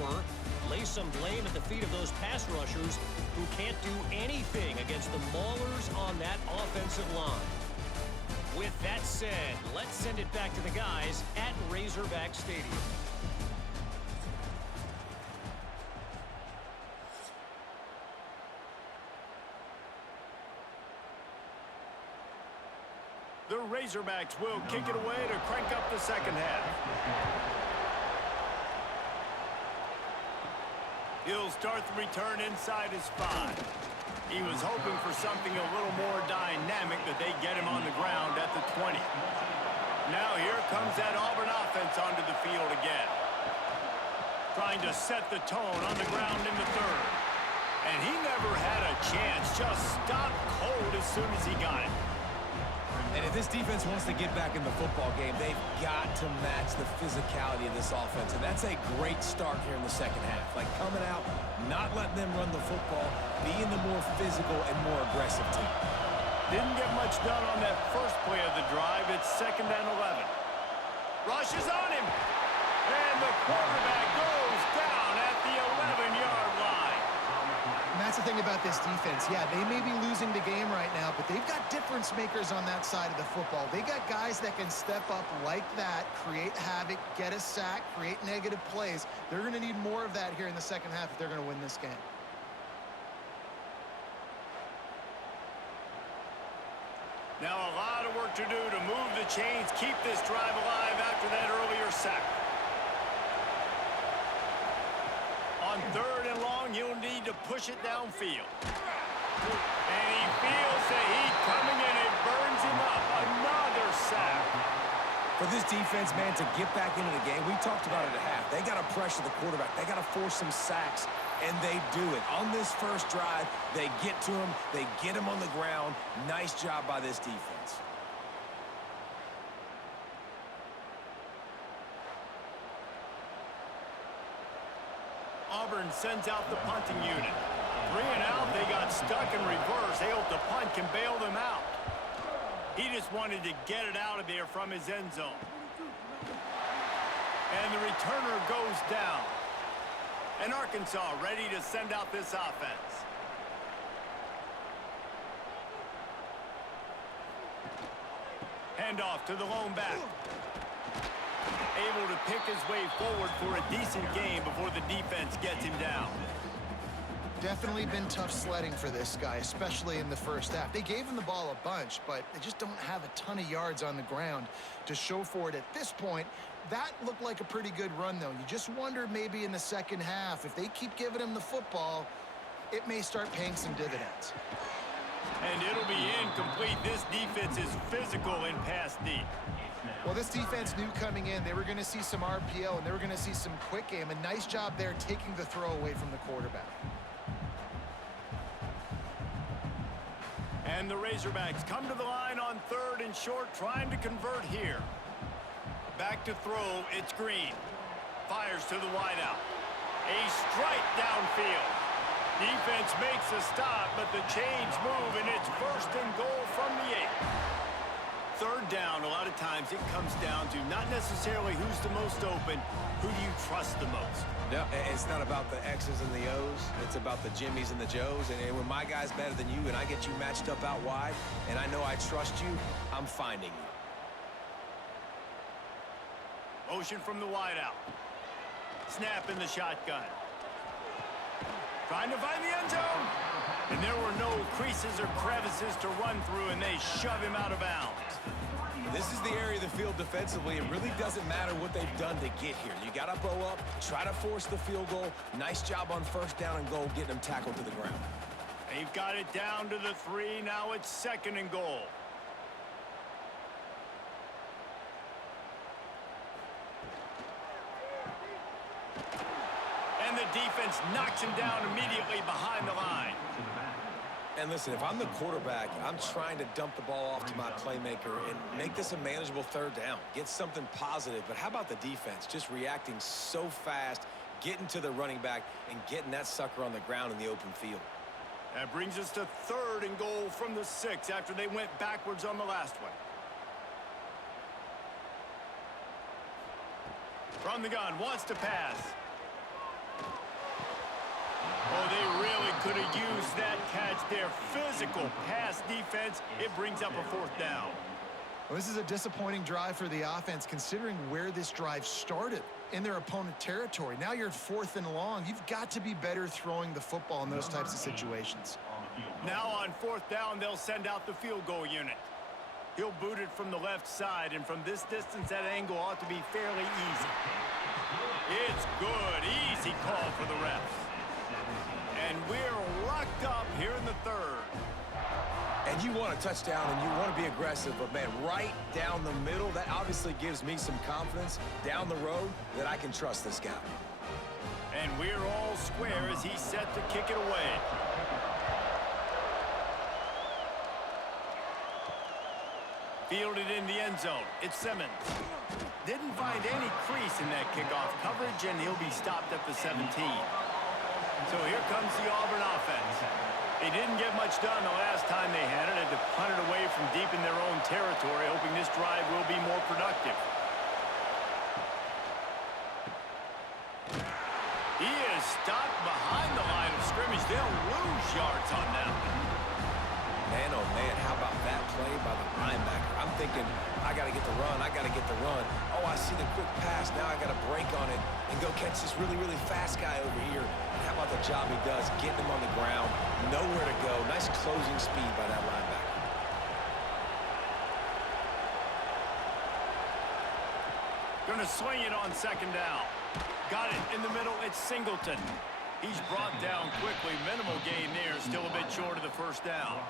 or lay some blame at the feet of those pass rushers who can't do anything against the maulers on that offensive line. With that said, let's send it back to the guys at Razorback Stadium. The Razorbacks will kick it away to crank up the second half. He'll start the return inside his 5. He was hoping for something a little more dynamic, but they get him on the ground at the 20. Now here comes that Auburn offense onto the field again. Trying to set the tone on the ground in the 3rd. And he never had a chance, just stopped cold as soon as he got it. And if this defense wants to get back in the football game, they've got to match the physicality of this offense. And that's a great start here in the second half. Like coming out, not letting them run the football, being the more physical and more aggressive team. Didn't get much done on that first play of the drive. It's 2nd and 11. Rush is on him. And the quarterback goes down at the 11-yard line. And that's the thing about this defense. Yeah, they may be losing the game right now, but they've got difference makers on that side of the football. They got guys that can step up like that, create havoc, get a sack, create negative plays. They're going to need more of that here in the second half if they're going to win this game. Now a lot of work to do to move the chains, keep this drive alive after that earlier sack. On 3rd and long, he'll need to push it downfield. And he feels the heat coming in. It burns him up. Another sack. For this defense, man, to get back into the game, we talked about it at half. They got to pressure the quarterback. They got to force some sacks, and they do it. On this first drive, they get to him. They get him on the ground. Nice job by this defense. Auburn sends out the punting unit. 3 and out, they got stuck in reverse. They hope the punt can bail them out. He just wanted to get it out of there from his end zone. And the returner goes down. And Arkansas ready to send out this offense. Handoff to the lone back. Able to pick his way forward for a decent game before the defense gets him down. Definitely been tough sledding for this guy, especially in the first half. They gave him the ball a bunch, but they just don't have a ton of yards on the ground to show for it at this point. That looked like a pretty good run, though. You just wonder maybe in the second half, if they keep giving him the football, it may start paying some dividends. And it'll be incomplete. This defense is physical in pass deep. Well, this defense knew coming in they were going to see some RPO and they were going to see some quick game. A nice job there taking the throw away from the quarterback. And the Razorbacks come to the line on 3rd and short, trying to convert here. Back to throw, it's Green. Fires to the wideout. A strike downfield. Defense makes a stop, but the chains move, and it's 1st and goal from the 8. 3rd down, a lot of times it comes down to not necessarily who's the most open, who do you trust the most? No, it's not about the X's and the O's. It's about the Jimmies and the Joes. And when my guy's better than you and I get you matched up out wide, and I know I trust you, I'm finding you. Motion from the wideout. Snap in the shotgun. Trying to find the end zone. And there were no creases or crevices to run through, and they shove him out of bounds. This is the area of the field defensively. It really doesn't matter what they've done to get here. You got to bow up, try to force the field goal. Nice job on 1st down and goal, getting them tackled to the ground. They've got it down to the 3. Now it's 2nd and goal. And the defense knocks him down immediately behind the line. And listen, if I'm the quarterback, I'm trying to dump the ball off to my playmaker and make this a manageable 3rd down. Get something positive. But how about the defense? Just reacting so fast, getting to the running back, and getting that sucker on the ground in the open field. That brings us to 3rd and goal from the 6 after they went backwards on the last one. From the gun, wants to pass. Oh, they really could have used that catch there. Physical pass defense. It brings up a 4th down. Well, this is a disappointing drive for the offense, considering where this drive started in their opponent territory. Now you're at 4th and long. You've got to be better throwing the football in those types of situations. Now on 4th down, they'll send out the field goal unit. He'll boot it from the left side, and from this distance, that angle ought to be fairly easy. It's good. Easy call for the refs. And we're locked up here in the 3rd. And you want a touchdown and you want to be aggressive, but man, right down the middle, that obviously gives me some confidence down the road that I can trust this guy. And we're all square as he's set to kick it away. Fielded in the end zone. It's Simmons. Didn't find any crease in that kickoff coverage, and he'll be stopped at the 17. So here comes the Auburn offense. They didn't get much done the last time they had it. Had to punt it away from deep in their own territory, hoping this drive will be more productive. He is stopped behind the line of scrimmage. They'll lose yards on that one. Man, oh man, how about that play by the linebacker? I'm thinking, I got to get the run, I got to get the run. Oh, I see the quick pass, now I got to break on it and go catch this really, really fast guy over here. And how about the job he does, getting him on the ground, nowhere to go. Nice closing speed by that linebacker. Gonna swing it on 2nd down. Got it in the middle, it's Singleton. He's brought down quickly. Minimal gain there, still a bit short of the 1st down.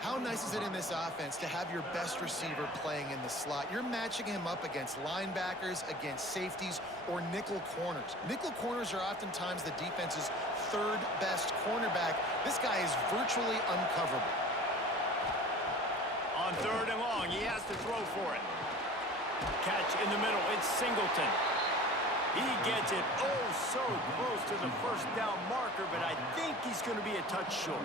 How nice is it in this offense to have your best receiver playing in the slot? You're matching him up against linebackers, against safeties, or nickel corners. Nickel corners are oftentimes the defense's 3rd best cornerback. This guy is virtually uncoverable. On 3rd and long, he has to throw for it. Catch in the middle, it's Singleton. He gets it oh so close to the 1st down marker, but I think he's going to be a touch short.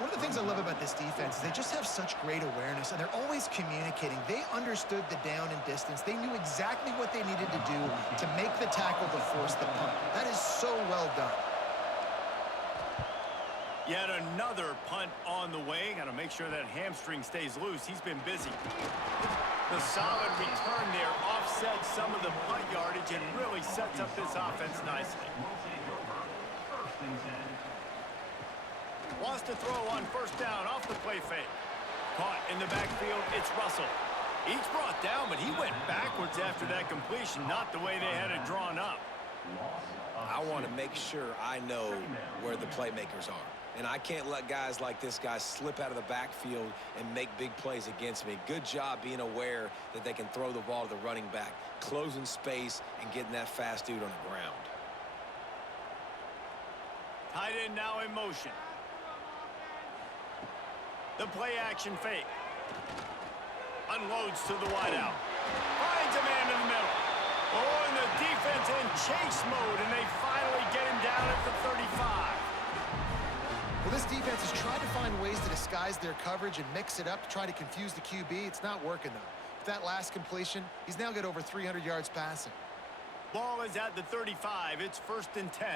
One of the things I love about this defense is they just have such great awareness, and they're always communicating. They understood the down and distance. They knew exactly what they needed to do to make the tackle to force the punt. That is so well done. Yet another punt on the way. Got to make sure that hamstring stays loose. He's been busy. The solid return there offsets some of the punt yardage and really sets up this offense nicely. Wants to throw on first down off the play fake. Caught in the backfield, it's Russell. Each brought down, but he went backwards after that completion, not the way they had it drawn up. I want to make sure I know where the playmakers are. And I can't let guys like this guy slip out of the backfield and make big plays against me. Good job being aware that they can throw the ball to the running back, closing space and getting that fast dude on the ground. Tight end now in motion. The play action fake. Unloads to the wideout. Finds a man in the middle. Oh, and the defense in chase mode, and they finally get him down at the 35. Well, this defense has tried to find ways to disguise their coverage and mix it up to try to confuse the QB. It's not working, though. With that last completion, he's now got over 300 yards passing. Ball is at the 35. It's 1st and 10.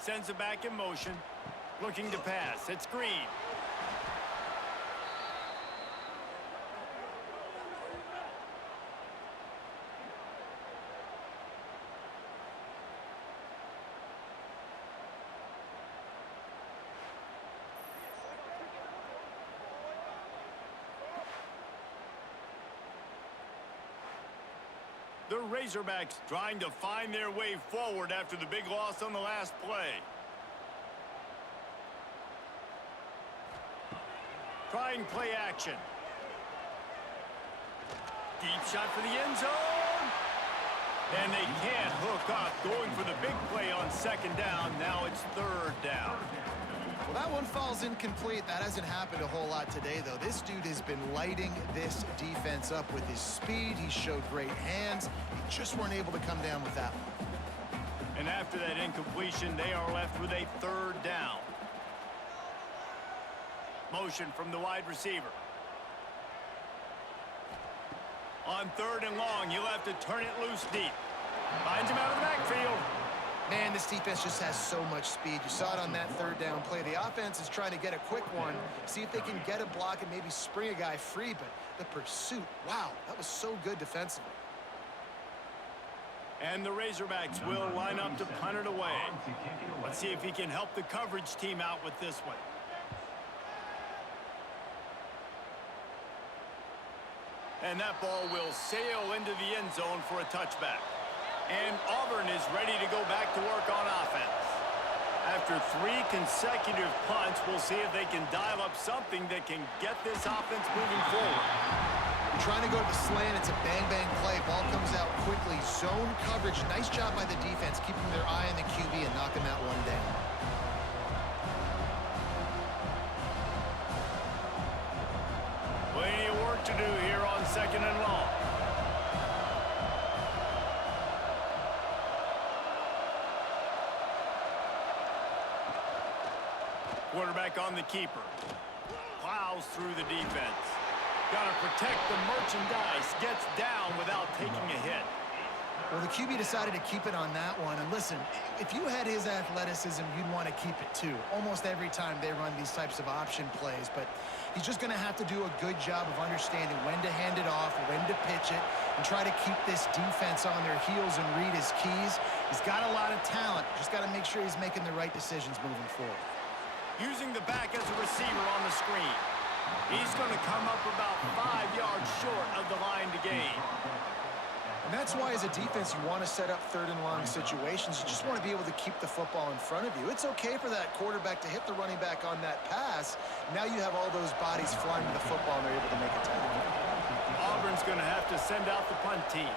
Sends it back in motion. Looking to pass. It's Green. The Razorbacks trying to find their way forward after the big loss on the last play. Trying play action. Deep shot for the end zone. And they can't hook up. Going for the big play on 2nd down. Now it's 3rd down. Well, that one falls incomplete. That hasn't happened a whole lot today, though. This dude has been lighting this defense up with his speed. He showed great hands. He just weren't able to come down with that one. And after that incompletion, they are left with a 3rd down. Motion from the wide receiver. On 3rd and long, you'll have to turn it loose deep. Finds him out of the backfield. Man, this defense just has so much speed. You saw it on that 3rd down play. The offense is trying to get a quick one, see if they can get a block and maybe spring a guy free, but the pursuit, wow, that was so good defensively. And the Razorbacks will line up to punt it away. Let's see if he can help the coverage team out with this one. And that ball will sail into the end zone for a touchback. And Auburn is ready to go back to work on offense. After 3 consecutive punts, we'll see if they can dial up something that can get this offense moving forward. You're trying to go to the slant. It's a bang-bang play. Ball comes out quickly. Zone coverage. Nice job by the defense, keeping their eye on the QB and knocking that one down. Plenty of work to do here on 2nd and long. Quarterback on the keeper. Plows through the defense. Got to protect the merchandise. Gets down without taking a hit. Well, the QB decided to keep it on that one. And listen, if you had his athleticism, you'd want to keep it too. Almost every time they run these types of option plays. But he's just going to have to do a good job of understanding when to hand it off, when to pitch it, and try to keep this defense on their heels and read his keys. He's got a lot of talent. Just got to make sure he's making the right decisions moving forward. Using the back as a receiver on the screen. He's going to come up about 5 yards short of the line to gain. And that's why, as a defense, you want to set up 3rd and long situations. You just want to be able to keep the football in front of you. It's okay for that quarterback to hit the running back on that pass. Now you have all those bodies flying to the football, and they're able to make a tackle. Auburn's going to have to send out the punt team.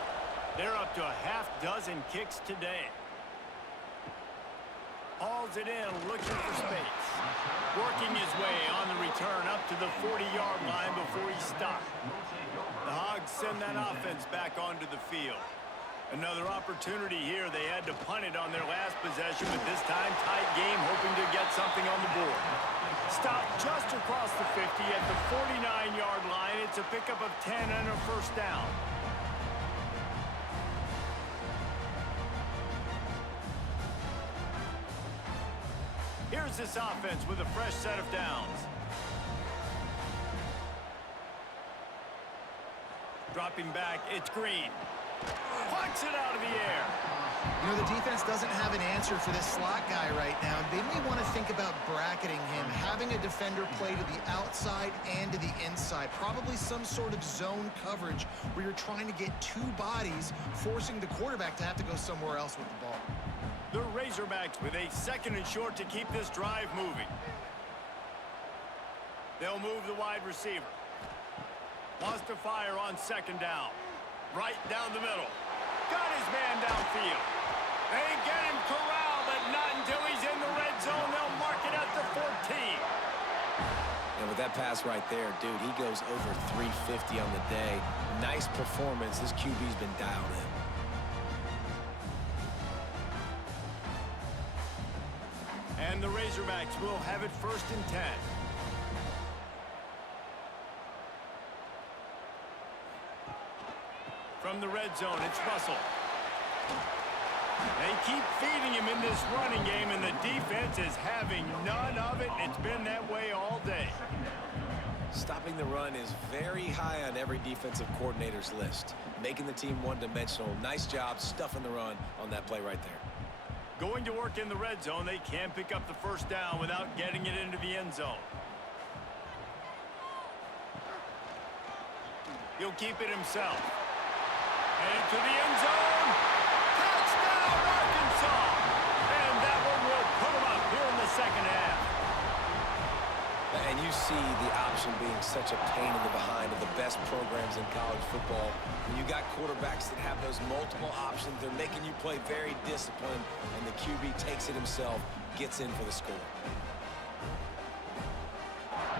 They're up to a half-dozen kicks today. Hauls it in, looking for space. Working his way on the return up to the 40-yard line before he stopped. The Hogs send that offense back onto the field. Another opportunity here. They had to punt it on their last possession, but this time tight game, hoping to get something on the board. Stop just across the 50 at the 49-yard line. It's a pickup of 10 and a first down. Here's this offense with a fresh set of downs. Dropping back, it's Green. Plucks it out of the air. You know, the defense doesn't have an answer for this slot guy right now. They may want to think about bracketing him, having a defender play to the outside and to the inside. Probably some sort of zone coverage where you're trying to get two bodies, forcing the quarterback to have to go somewhere else with the ball. The Razorbacks with a 2nd and short to keep this drive moving. They'll move the wide receiver. Wants to fire on 2nd down. Right down the middle. Got his man downfield. They get him corralled, but not until he's in the red zone. They'll mark it at the 14. And with that pass right there, dude, he goes over 350 on the day. Nice performance. This QB's been dialed in. And the Razorbacks will have it 1st and 10. From the red zone, it's Russell. They keep feeding him in this running game, and the defense is having none of it. It's been that way all day. Stopping the run is very high on every defensive coordinator's list. Making the team one-dimensional. Nice job stuffing the run on that play right there. Going to work in the red zone, they can pick up the 1st down without getting it into the end zone. He'll keep it himself. And to the end zone. Touchdown, Arkansas! And that one will put them up here in the 2nd half. And you see the option being such a pain in the behind of the best programs in college football. When you got quarterbacks that have those multiple options, they're making you play very disciplined, and the QB takes it himself, gets in for the score.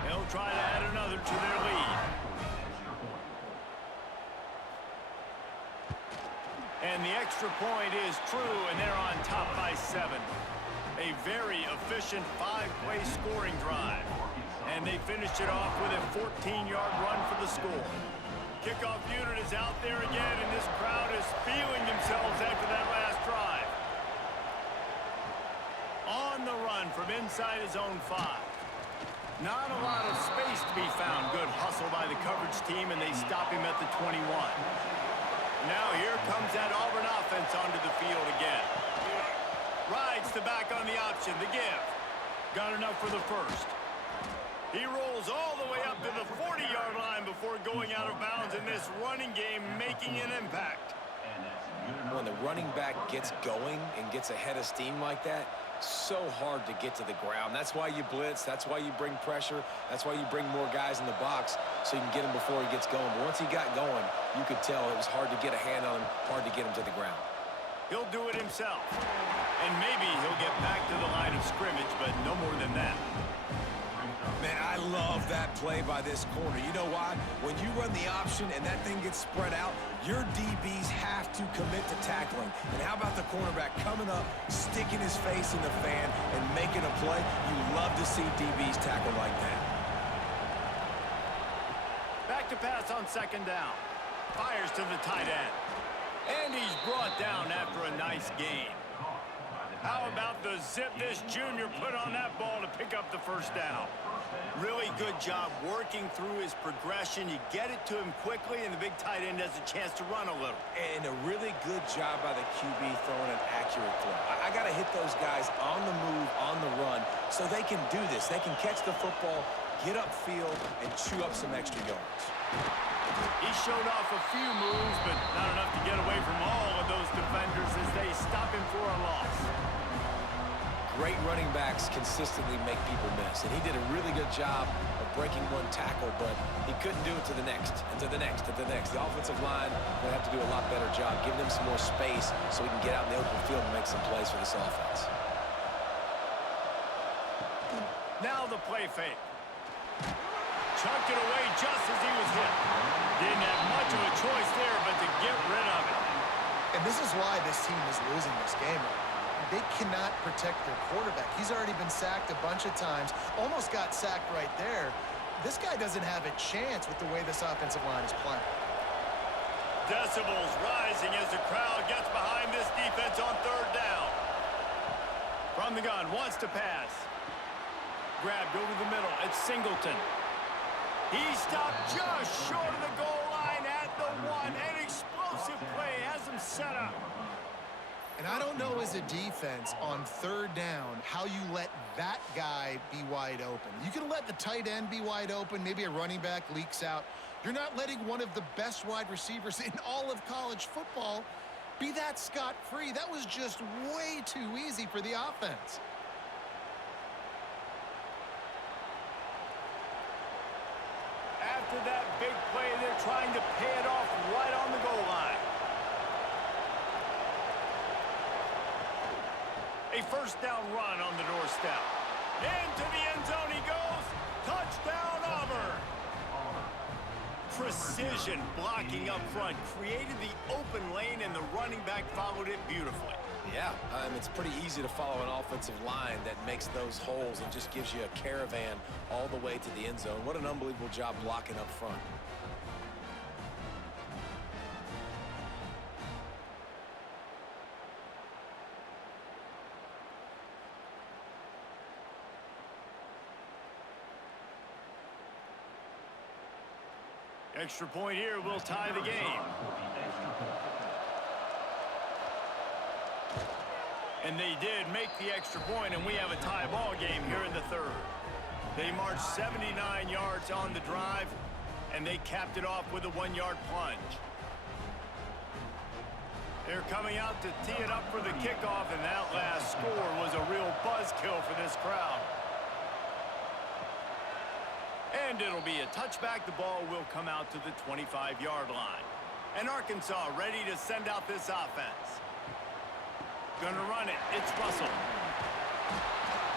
They'll try to add another to their lead. And the extra point is true, and they're on top by 7. A very efficient 5-play scoring drive. And they finished it off with a 14-yard run for the score. Kickoff unit is out there again, and this crowd is feeling themselves after that last drive. On the run from inside his own 5. Not a lot of space to be found. Good hustle by the coverage team, and they stop him at the 21. Now here comes that Auburn offense onto the field again. Rides to back on the option, the give. Got enough for the 1st. He rolls all the way up to the 40-yard line before going out of bounds in this running game, making an impact. When the running back gets going and gets ahead of steam like that, so hard to get to the ground. That's why you blitz. That's why you bring pressure. That's why you bring more guys in the box so you can get him before he gets going. But once he got going, you could tell it was hard to get a hand on him, hard to get him to the ground. He'll do it himself. And maybe he'll get back to the line of scrimmage, but no more than that. Man, I love that play by this corner. You know why? When you run the option and that thing gets spread out, your DBs have to commit to tackling. And how about the cornerback coming up, sticking his face in the fan, and making a play? You love to see DBs tackle like that. Back to pass on 2nd down. Fires to the tight end. And he's brought down after a nice gain. How about the zip this junior put on that ball to pick up the 1st down? Really good job working through his progression. You get it to him quickly, and the big tight end has a chance to run a little. And a really good job by the QB throwing an accurate throw. I got to hit those guys on the move, on the run, so they can do this. They can catch the football, get upfield, and chew up some extra yards. He showed off a few moves, but not enough to get away from all of those defenders as they stop him for a loss. Great running backs consistently make people miss, and he did a really good job of breaking one tackle, but he couldn't do it to the next, and to the next, and to the next. The offensive line will have to do a lot better job, giving him some more space so he can get out in the open field and make some plays for this offense. Now the play fake. Chucked it away just as he was hit. Didn't have much of a choice there but to get rid of it. And this is why this team is losing this game right now. They cannot protect their quarterback. He's already been sacked a bunch of times, almost got sacked right there. This guy doesn't have a chance with the way this offensive line is playing. Decibels rising as the crowd gets behind this defense on third down. From the gun, wants to pass. Grabbed over the middle. It's Singleton. He stopped just short of the goal line at the 1. An explosive play has him set up. And I don't know as a defense on third down how you let that guy be wide open. You can let the tight end be wide open. Maybe a running back leaks out. You're not letting one of the best wide receivers in all of college football be that scot-free. That was just way too easy for the offense. After that big play, they're trying to pay it off right on the goal line. A first down run on the doorstep. Into the end zone he goes. Touchdown, Auburn. Precision blocking up front created the open lane, and the running back followed it beautifully. Yeah, it's pretty easy to follow an offensive line that makes those holes and just gives you a caravan all the way to the end zone. What an unbelievable job blocking up front. Extra point here will tie the game. And they did make the extra point, and we have a tie ball game here in the third. They marched 79 yards on the drive, and they capped it off with a 1-yard plunge. They're coming out to tee it up for the kickoff, and that last score was a real buzzkill for this crowd. And it'll be a touchback. The ball will come out to the 25-yard line. And Arkansas ready to send out this offense. Gonna run it. It's Russell.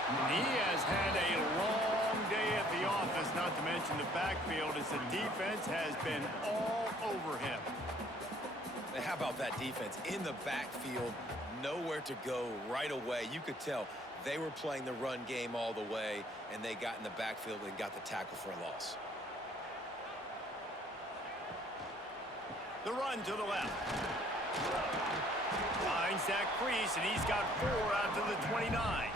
And he has had a long day at the office, not to mention the backfield, as the defense has been all over him. How about that defense? In the backfield, nowhere to go right away. You could tell they were playing the run game all the way, and they got in the backfield and got the tackle for a loss. The run to the left. Finds that crease, and he's got 4 out to the 29.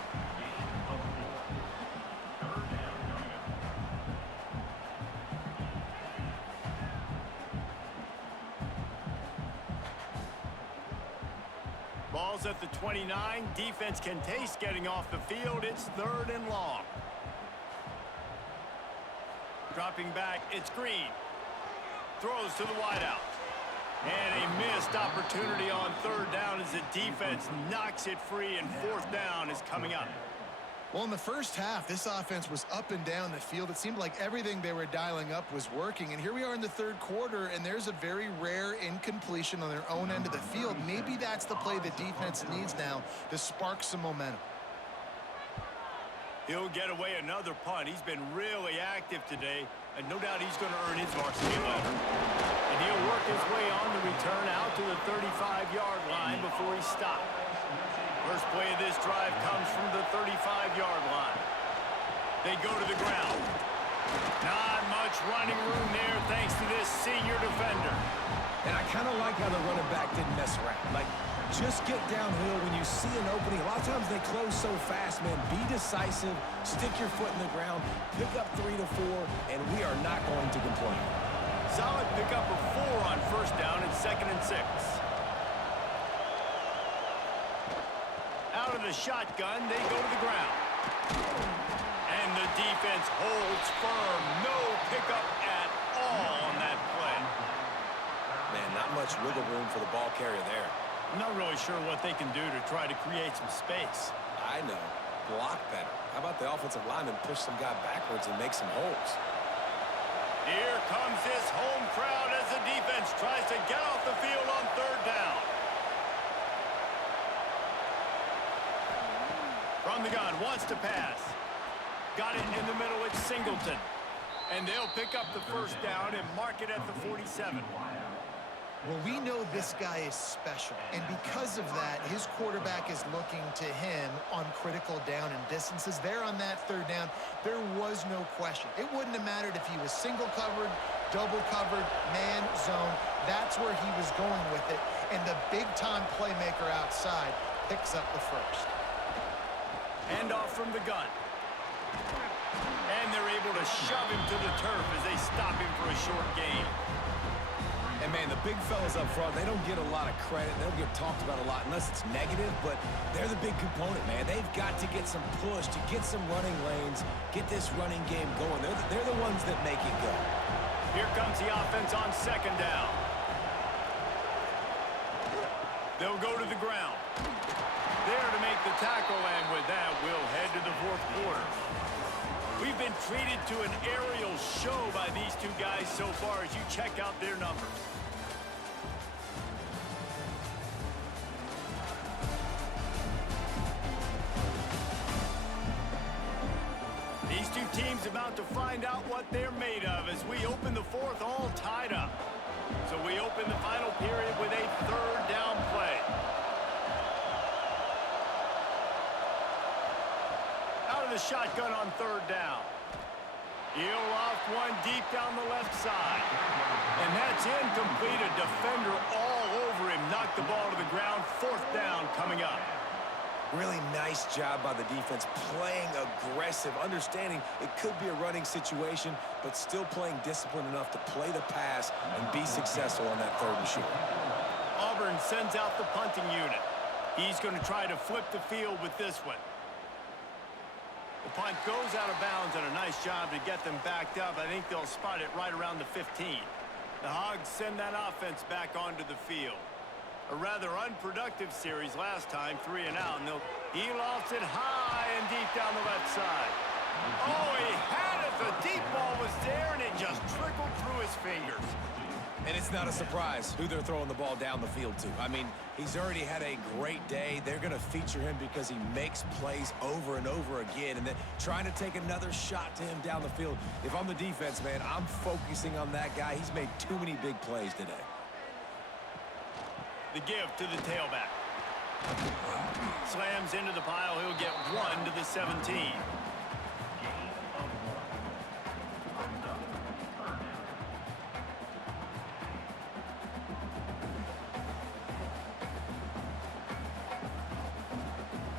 Ball's at the 29. Defense can taste getting off the field. It's 3rd and long. Dropping back, it's Green. Throws to the wideout. And a missed opportunity on 3rd down as the defense knocks it free, and 4th down is coming up. Well, in the first half, this offense was up and down the field. It seemed like everything they were dialing up was working. And here we are in the third quarter, and there's a very rare incompletion on their own end of the field. Maybe that's the play the defense needs now to spark some momentum. He'll get away another punt. He's been really active today, and no doubt he's going to earn his varsity letter. And he'll work his way on the return out to the 35-yard line before he stopped. First play of this drive comes from the 35-yard line. They go to the ground. Not much running room there thanks to this senior defender. And I kind of like how the running back didn't mess around. Like, just get downhill when you see an opening. A lot of times they close so fast, man. Be decisive, stick your foot in the ground, pick up 3 to 4, and we are not going to complain. Solid pickup of 4 on first down and 2nd and 6. Out of the shotgun, they go to the ground. And the defense holds firm. No pickup at all on that play. Man, not much wiggle room for the ball carrier there. I'm not really sure what they can do to try to create some space. I know. Block better. How about the offensive lineman push some guy backwards and make some holes? Here comes this home crowd as the defense tries to get off the field on 3rd down. From the gun, wants to pass. Got it in the middle, it's Singleton. And they'll pick up the first down and mark it at the 47. Well, we know this guy is special, and because of that, his quarterback is looking to him on critical down and distances. There on that third down, there was no question. It wouldn't have mattered if he was single covered, double covered, man, zone. That's where he was going with it, and the big-time playmaker outside picks up the first. Handoff from the gun. And they're able to shove him to the turf as they stop him for a short gain. And, man, the big fellas up front, they don't get a lot of credit. They don't get talked about a lot unless it's negative, but they're the big component, man. They've got to get some push, to get some running lanes, get this running game going. They're the ones that make it go. Here comes the offense on second down. They'll go to the ground. There to make the tackle, and with that, we'll head to the fourth quarter. We've been treated to an aerial show by these two guys so far as you check out their numbers. These two teams about to find out what they're made of as we open the fourth all tied up. So we open the final period with a third down play. Out of the shotgun on third down. He'll off one deep down the left side. And that's incomplete. A defender all over him. Knocked the ball to the ground. Fourth down coming up. Really nice job by the defense, playing aggressive, understanding it could be a running situation, but still playing disciplined enough to play the pass and be successful on that third and short. Auburn sends out the punting unit. He's going to try to flip the field with this one. The punt goes out of bounds, and a nice job to get them backed up. I think they'll spot it right around the 15. The Hogs send that offense back onto the field. A rather unproductive series last time, 3 and out, and he lofts it high and deep down the left side. Oh, he had it. The deep ball was there, and it just trickled through his fingers. And it's not a surprise who they're throwing the ball down the field to. I mean, he's already had a great day. They're going to feature him because he makes plays over and over again, and then trying to take another shot to him down the field. If I'm the defense, man, I'm focusing on that guy. He's made too many big plays today. The give to the tailback. Slams into the pile. He'll get 1 to the 17.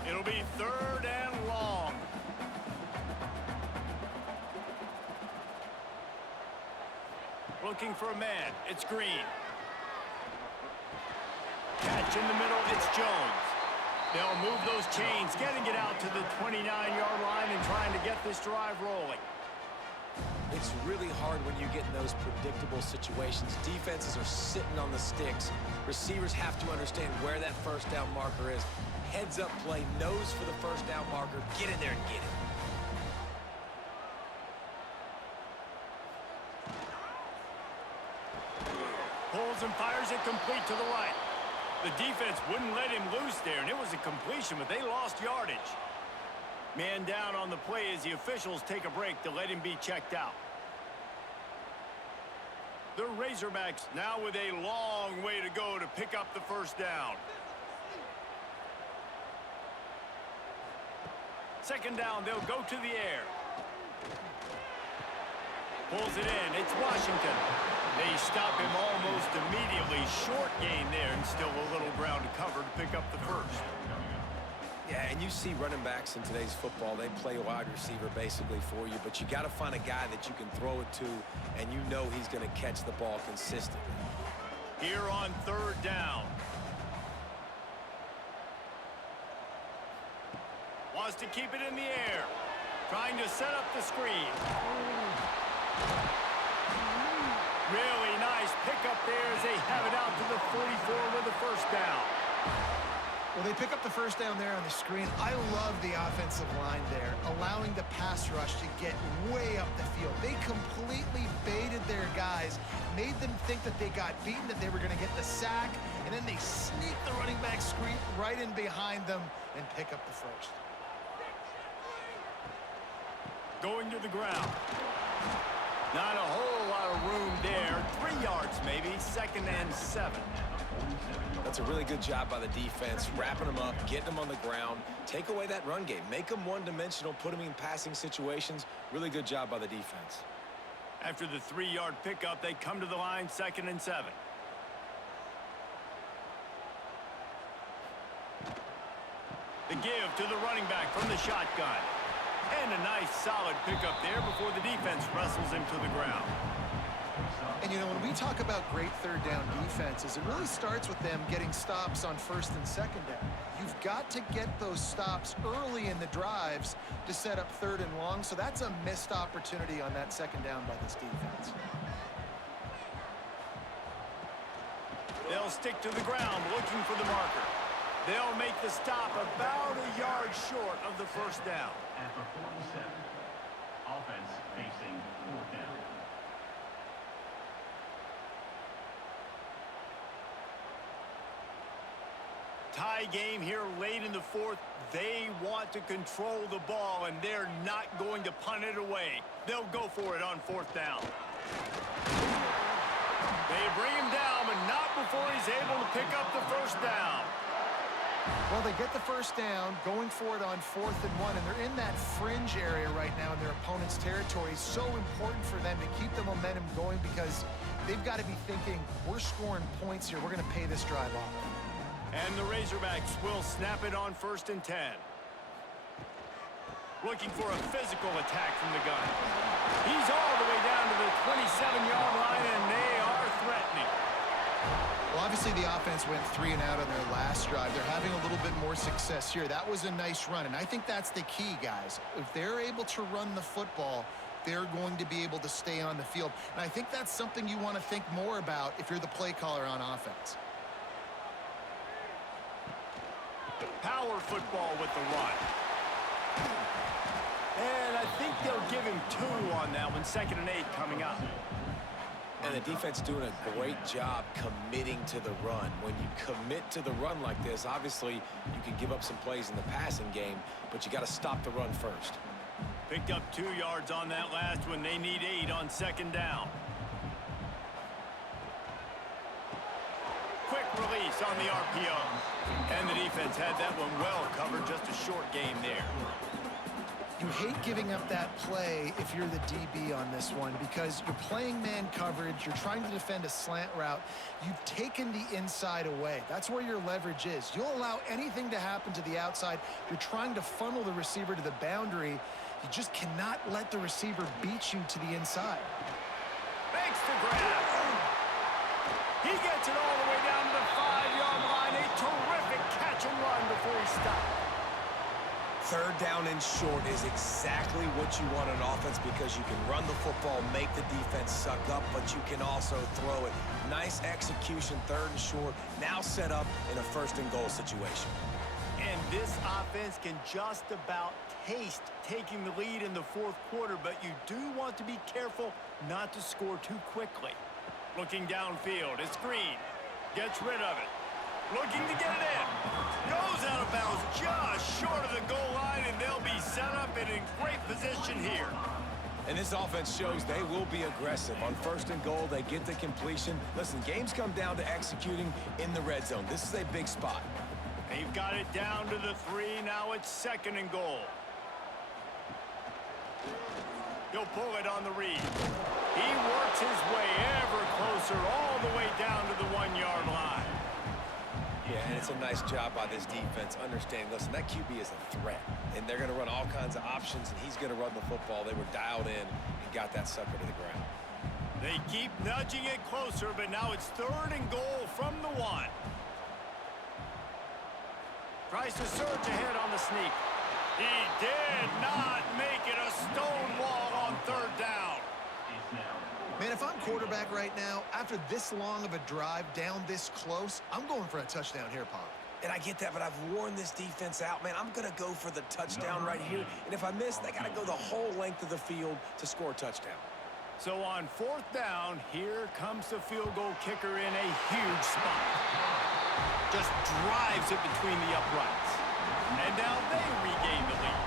It'll be third and long. Looking for a man. It's Green. Catch in the middle, it's Jones. They'll move those chains, getting it out to the 29-yard line and trying to get this drive rolling. It's really hard when you get in those predictable situations. Defenses are sitting on the sticks. Receivers have to understand where that first down marker is. Heads up play, nose for the first down marker. Get in there and get it. Pulls and fires it complete to the right. The defense wouldn't let him loose there, and it was a completion, but they lost yardage. Man down on the play as the officials take a break to let him be checked out. The Razorbacks now with a long way to go to pick up the first down. Second down, they'll go to the air. Pulls it in. It's Washington. They stop him almost immediately. Short gain there, and still a little ground to cover to pick up the first. Yeah, and you see running backs in today's football, they play wide receiver basically for you, but you got to find a guy that you can throw it to, and you know he's going to catch the ball consistently. Here on third down. Wants to keep it in the air. Trying to set up the screen. Really nice pickup there as they have it out to the 44 with the first down. Well, they pick up the first down there on the screen. I love the offensive line there, allowing the pass rush to get way up the field. They completely baited their guys, made them think that they got beaten, that they were going to get the sack, and then they sneak the running back screen right in behind them and pick up the first. Going to the ground. Not a whole lot of room there. 3 yards maybe, 2nd and 7. That's a really good job by the defense, wrapping them up, getting them on the ground. Take away that run game. Make them one-dimensional, put them in passing situations. Really good job by the defense. After the 3-yard pickup, they come to the line, 2nd and 7. The give to the running back from the shotgun. And a nice solid pickup there before the defense wrestles him to the ground. And, you know, when we talk about great third down defenses, it really starts with them getting stops on 1st and 2nd down. You've got to get those stops early in the drives to set up 3rd and long, so that's a missed opportunity on that 2nd down by this defense. They'll stick to the ground looking for the marker. They'll make the stop about a yard short of the 1st down. After 47, offense facing 4th down. Tie game here late in the 4th. They want to control the ball, and they're not going to punt it away. They'll go for it on 4th down. They bring him down, but not before he's able to pick up the 1st down. Well, they get the 1st down, going for it on 4th and 1, and they're in that fringe area right now in their opponent's territory. So important for them to keep the momentum going because they've got to be thinking, we're scoring points here. We're going to pay this drive off. And the Razorbacks will snap it on 1st and 10. Looking for a physical attack from the gun. He's all the way down to the 27-yard line, and they are threatening. Well, obviously the offense went 3 and out on their last drive. They're having a little bit more success here. That was a nice run, and I think that's the key, guys. If they're able to run the football, they're going to be able to stay on the field. And I think that's something you want to think more about if you're the play caller on offense. Power football with the run. And I think they'll give him 2 on that one, 2nd and 8 coming up. And the defense doing a great job committing to the run. When you commit to the run like this, obviously you can give up some plays in the passing game, but you got to stop the run first. Picked up 2 yards on that last one. They need 8 on 2nd down. Quick release on the RPO. And the defense had that one well covered. Just a short game there. You hate giving up that play if you're the DB on this one because you're playing man coverage, you're trying to defend a slant route, you've taken the inside away. That's where your leverage is. You'll allow anything to happen to the outside. You're trying to funnel the receiver to the boundary. You just cannot let the receiver beat you to the inside. Makes the grab. He gets it all the way down to the 5-yard line. A terrific catch and run before he stopped. 3rd down and short is exactly what you want on offense because you can run the football, make the defense suck up, but you can also throw it. Nice execution, 3rd and short, now set up in a 1st and goal situation. And this offense can just about taste taking the lead in the 4th quarter, but you do want to be careful not to score too quickly. Looking downfield, a screen, gets rid of it. Looking to get it in. Goes out of bounds just short of the goal line, and they'll be set up and in great position here. And this offense shows they will be aggressive. On 1st and goal, they get the completion. Listen, games come down to executing in the red zone. This is a big spot. They've got it down to the 3. Now it's 2nd and goal. He'll pull it on the read. He works his way ever closer all the way down to the 1-yard line. Yeah, and it's a nice job by this defense. Understanding, listen, that QB is a threat, and they're going to run all kinds of options, and he's going to run the football. They were dialed in and got that sucker to the ground. They keep nudging it closer, but now it's 3rd and goal from the 1. Tries to surge ahead on the sneak. He did not make it. A stone wall on 3rd down. Man, if I'm quarterback right now, after this long of a drive down this close, I'm going for a touchdown here, Pop. And I get that, but I've worn this defense out, man. I'm going to go for the touchdown right here. And if I miss, they got to go the whole length of the field to score a touchdown. So on 4th down, here comes the field goal kicker in a huge spot. Just drives it between the uprights. And now they regain the lead.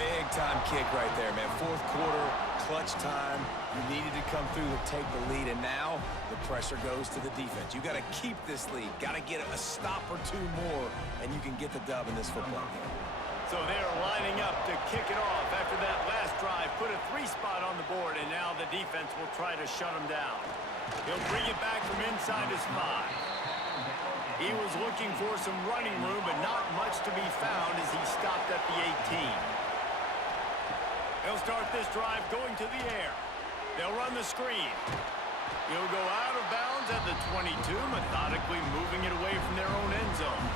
Big-time kick right there, man. 4th quarter, clutch time. You needed to come through to take the lead, and now the pressure goes to the defense. You got to keep this lead. Got to get a stop or two more, and you can get the dub in this football game. So they're lining up to kick it off after that last drive. Put a 3 spot on the board, and now the defense will try to shut him down. He'll bring it back from inside his 5. He was looking for some running room, but not much to be found as he stopped at the 18. He'll start this drive going to the air. They'll run the screen. He'll go out of bounds at the 22, methodically moving it away from their own end zone.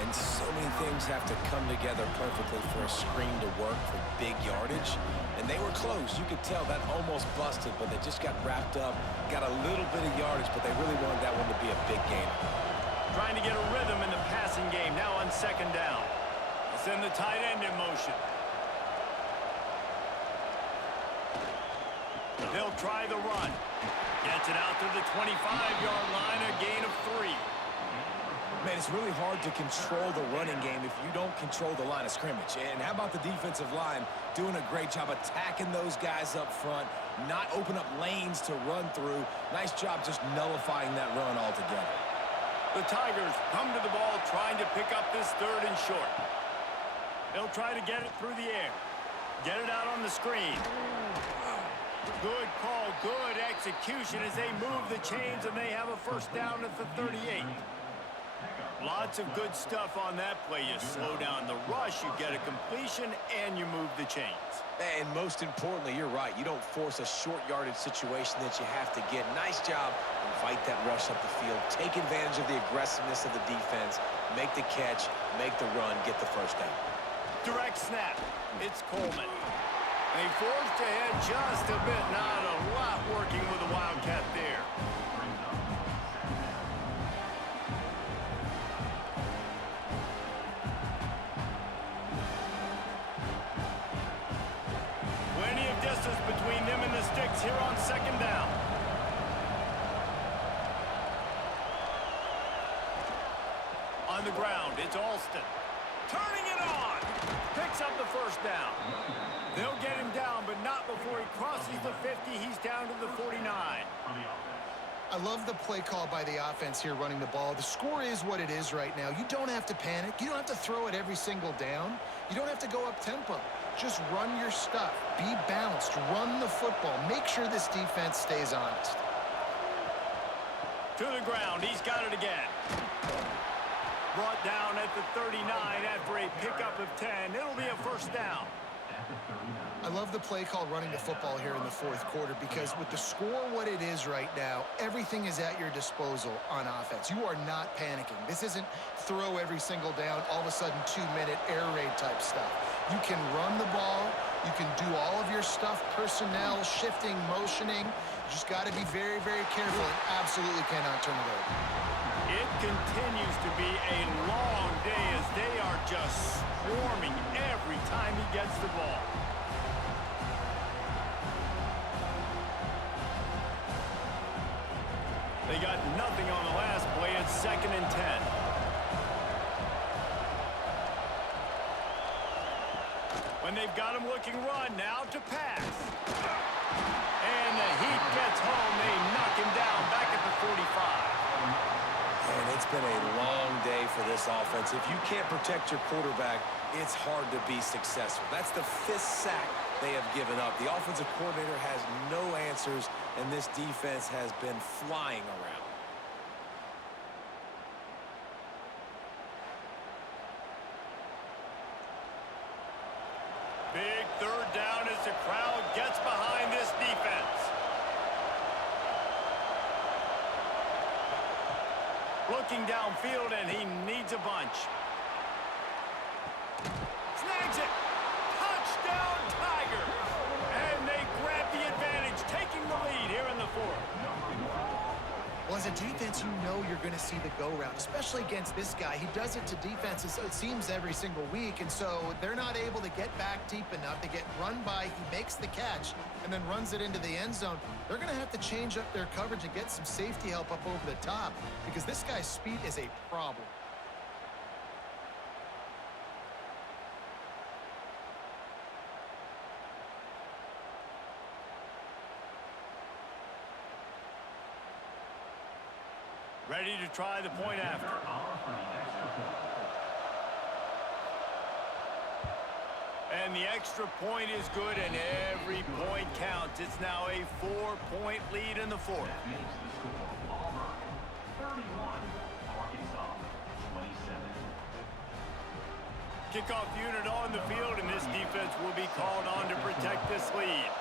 And so many things have to come together perfectly for a screen to work for big yardage. And they were close. You could tell that almost busted, but they just got wrapped up, got a little bit of yardage, but they really wanted that one to be a big game. Trying to get a rhythm in the passing game now on 2nd down. They'll send the tight end in motion. They'll try the run. Gets it out to the 25-yard line, a gain of 3. Man, it's really hard to control the running game if you don't control the line of scrimmage. And how about the defensive line doing a great job attacking those guys up front, not open up lanes to run through. Nice job just nullifying that run altogether. The Tigers come to the ball trying to pick up this 3rd and short. They'll try to get it through the air. Get it out on the screen. Good call, good execution as they move the chains, and they have a 1st down at the 38. Lots of good stuff on that play. You slow down the rush, you get a completion, and you move the chains. And most importantly, you're right. You don't force a short yardage situation that you have to get. Nice job. Invite that rush up the field. Take advantage of the aggressiveness of the defense. Make the catch, make the run, get the 1st down. Direct snap. It's Coleman. They forced ahead just a bit. Not a lot working with the Wildcat there. Plenty of distance between them and the sticks here on 2nd down. On the ground, it's Alston. Turning it on. Picks up the 1st down. They'll get him down, but not before he crosses the 50. He's down to the 49. I love the play call by the offense here running the ball. The score is what it is right now. You don't have to panic. You don't have to throw it every single down. You don't have to go up tempo. Just run your stuff. Be balanced. Run the football. Make sure this defense stays honest. To the ground. He's got it again. Brought down at the 39 after a pickup of 10. It'll be a 1st down. I love the play call running the football here in the 4th quarter because with the score what it is right now, everything is at your disposal on offense. You are not panicking. This isn't throw every single down, all of a sudden 2-minute air raid type stuff. You can run the ball. You can do all of your stuff, personnel, shifting, motioning. You just got to be very, very careful and absolutely cannot turn it over. It continues to be a long day as they are just swarming every time he gets the ball. They got nothing on the last play. It's 2nd and 10. When they've got him looking run, now to pass. And the heat gets home. They knock him down back at the 45. And it's been a long day for this offense. If you can't protect your quarterback, it's hard to be successful. That's the 5th sack they have given up. The offensive coordinator has no answers, and this defense has been flying around. Big 3rd down as the crowd gets behind this defense. Looking downfield, and he needs a bunch. Snags it. Touchdown, Tigers. And they grab the advantage, taking the lead here in the 4th. Well, as a defense, you know you're going to see the go route, especially against this guy. He does it to defenses, it seems, every single week, and so they're not able to get back deep enough to get run by. He makes the catch and then runs it into the end zone. They're going to have to change up their coverage and get some safety help up over the top because this guy's speed is a problem. Ready to try the point after. And the extra point is good, and every point counts. It's now a 4-point lead in the fourth. That makes the score Auburn 31, Arkansas 27. Kickoff unit on the field, and this defense will be called on to protect this lead.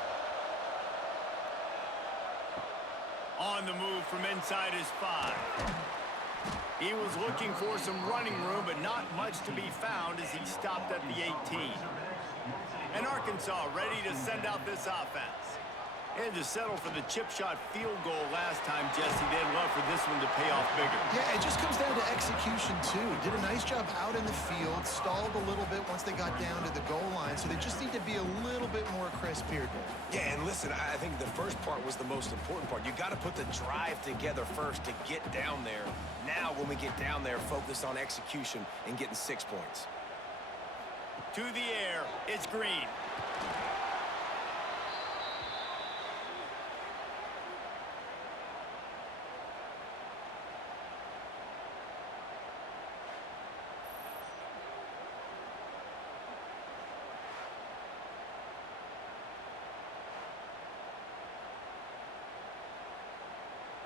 On the move from inside his 5. He was looking for some running room, but not much to be found as he stopped at the 18. And Arkansas ready to send out this offense. And to settle for the chip shot field goal last time, Jesse, they'd love for this one to pay off bigger. Yeah, it just comes down to execution, too. Did a nice job out in the field, stalled a little bit once they got down to the goal line, so they just need to be a little bit more crisp here, Dave. Yeah, and listen, I think the first part was the most important part. You got to put the drive together first to get down there. Now, when we get down there, focus on execution and getting 6 points. To the air, it's Green.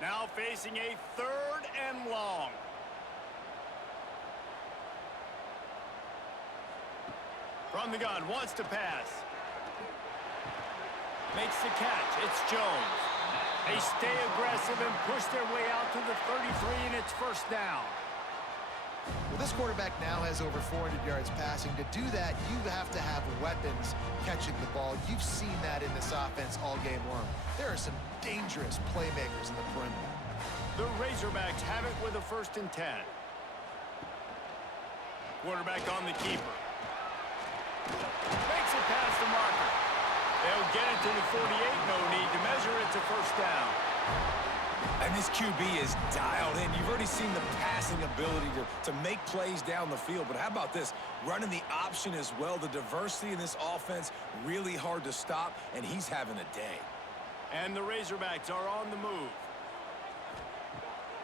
Now facing a 3rd and long. From the gun, wants to pass. Makes the catch. It's Jones. They stay aggressive and push their way out to the 33, and it's first down. Well, this quarterback now has over 400 yards passing. To do that, you have to have weapons catching the ball. You've seen that in this offense all game long. There are some dangerous playmakers in the perimeter. The Razorbacks have it with a 1st and 10. Quarterback on the keeper. Makes it past the marker. They'll get it to the 48. No need to measure. It's a first down. And this QB is dialed in. You've already seen the passing ability to make plays down the field. But how about this? Running the option as well. The diversity in this offense, really hard to stop, and he's having a day. And the Razorbacks are on the move.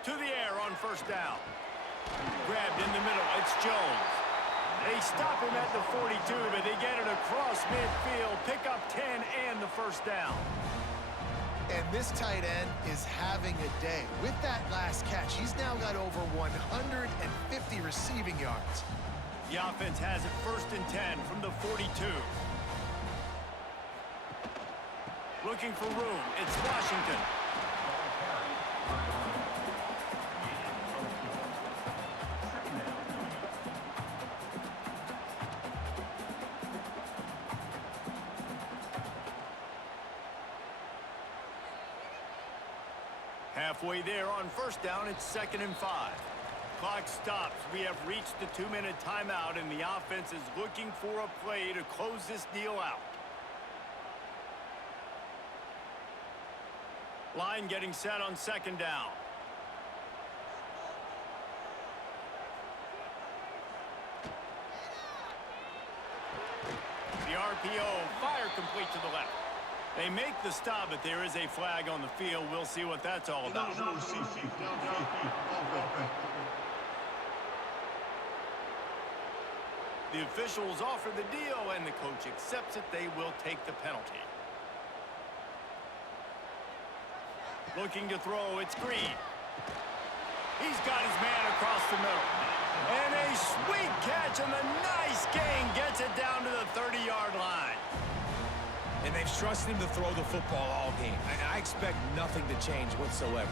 To the air on first down. Grabbed in the middle. It's Jones. They stop him at the 42, but they get it across midfield. Pick up 10 and the first down. And this tight end is having a day. With that last catch, he's now got over 150 receiving yards. The offense has it 1st and 10 from the 42. Looking for room. It's Washington. Halfway there on first down, it's 2nd and 5. Clock stops. We have reached the 2-minute timeout, and the offense is looking for a play to close this deal out. Line getting set on 2nd down. The RPO, fire complete to the left. They make the stop, but there is a flag on the field. We'll see what that's all about. The officials offer the deal, and the coach accepts it. They will take the penalty. Looking to throw, it's Green. He's got his man across the middle. And a sweet catch, and a nice gain gets it down to the 30-yard line. And they've trusted him to throw the football all game. I expect nothing to change whatsoever.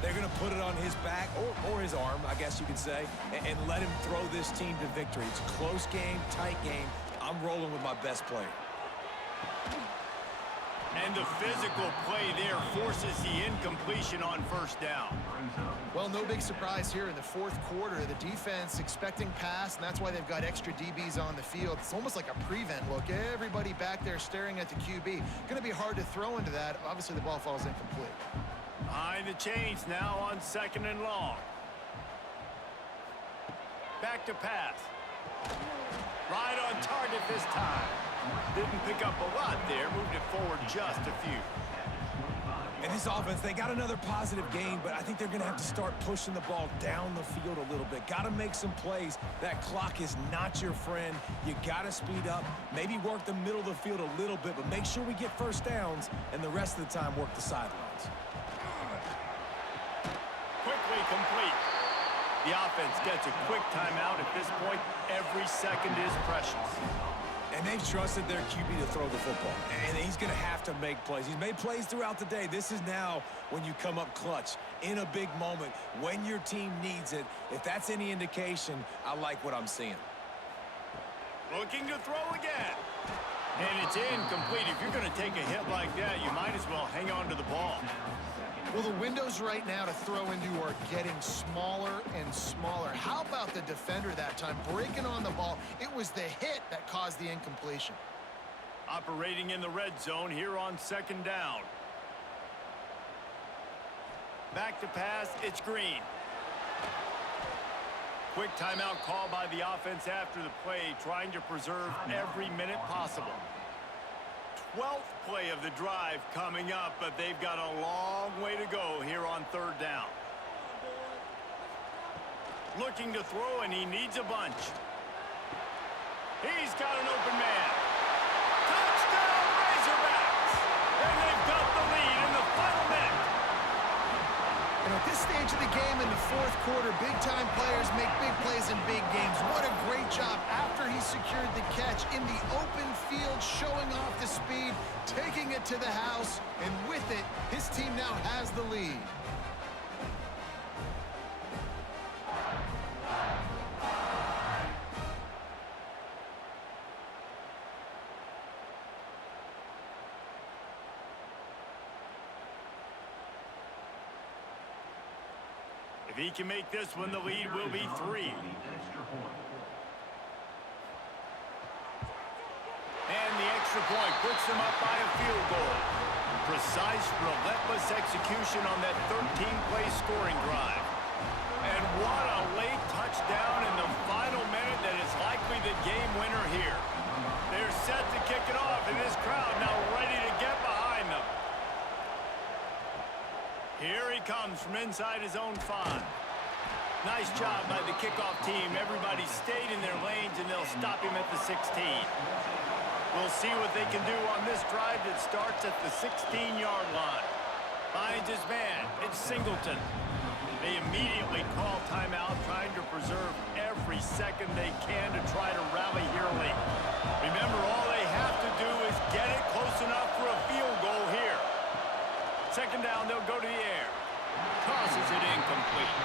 They're going to put it on his back, or his arm, I guess you could say, and let him throw this team to victory. It's a close game, tight game. I'm rolling with my best player. And the physical play there forces the incompletion on first down. Well, no big surprise here in the 4th quarter. The defense expecting pass, and that's why they've got extra DBs on the field. It's almost like a prevent look. Everybody back there staring at the QB. Going to be hard to throw into that. Obviously, the ball falls incomplete. Behind the chains now on 2nd and long. Back to pass. Right on target this time. Didn't pick up a lot there. Moved it forward just a few. And this offense, they got another positive gain, but I think they're going to have to start pushing the ball down the field a little bit. Got to make some plays. That clock is not your friend. You got to speed up, maybe work the middle of the field a little bit, but make sure we get first downs, and the rest of the time work the sidelines. Quickly complete. The offense gets a quick timeout. At this point, every second is precious. And they've trusted their QB to throw the football. And he's going to have to make plays. He's made plays throughout the day. This is now when you come up clutch in a big moment when your team needs it. If that's any indication, I like what I'm seeing. Looking to throw again. And it's incomplete. If you're going to take a hit like that, you might as well hang on to the ball. Well, the windows right now to throw into are getting smaller and smaller. How about the defender that time breaking on the ball? It was the hit that caused the incompletion. Operating in the red zone here on second down. Back to pass, it's Green. Quick timeout call by the offense after the play, trying to preserve every minute possible. 12th play of the drive coming up, but they've got a long way to go here on third down. Looking to throw, and he needs a bunch. He's got an open man. Touchdown, Razorbacks! And they've got the lead in the final minute. And at this stage of the game in the fourth quarter, big-time players make big plays in big games. What a great job after he secured the catch in the open field, showing off the speed, taking it to the house, and with it, his team now has the lead. If he can make this one, the lead will be 3. And the extra point puts them up by a field goal. Precise, relentless execution on that 13-play scoring drive. And what a late touchdown in the final minute that is likely the game winner here. They're set to kick it off, and this crowd now ready to get behind them. Here he comes from inside his own 5. Nice job by the kickoff team. Everybody stayed in their lanes, and they'll stop him at the 16. We'll see what they can do on this drive that starts at the 16-yard line. Finds his man. It's Singleton. They immediately call timeout, trying to preserve every second they can to try to rally here late. Remember, all they have to do is get it close enough for a field goal here. Second down, they'll go to the air. Tosses it incomplete.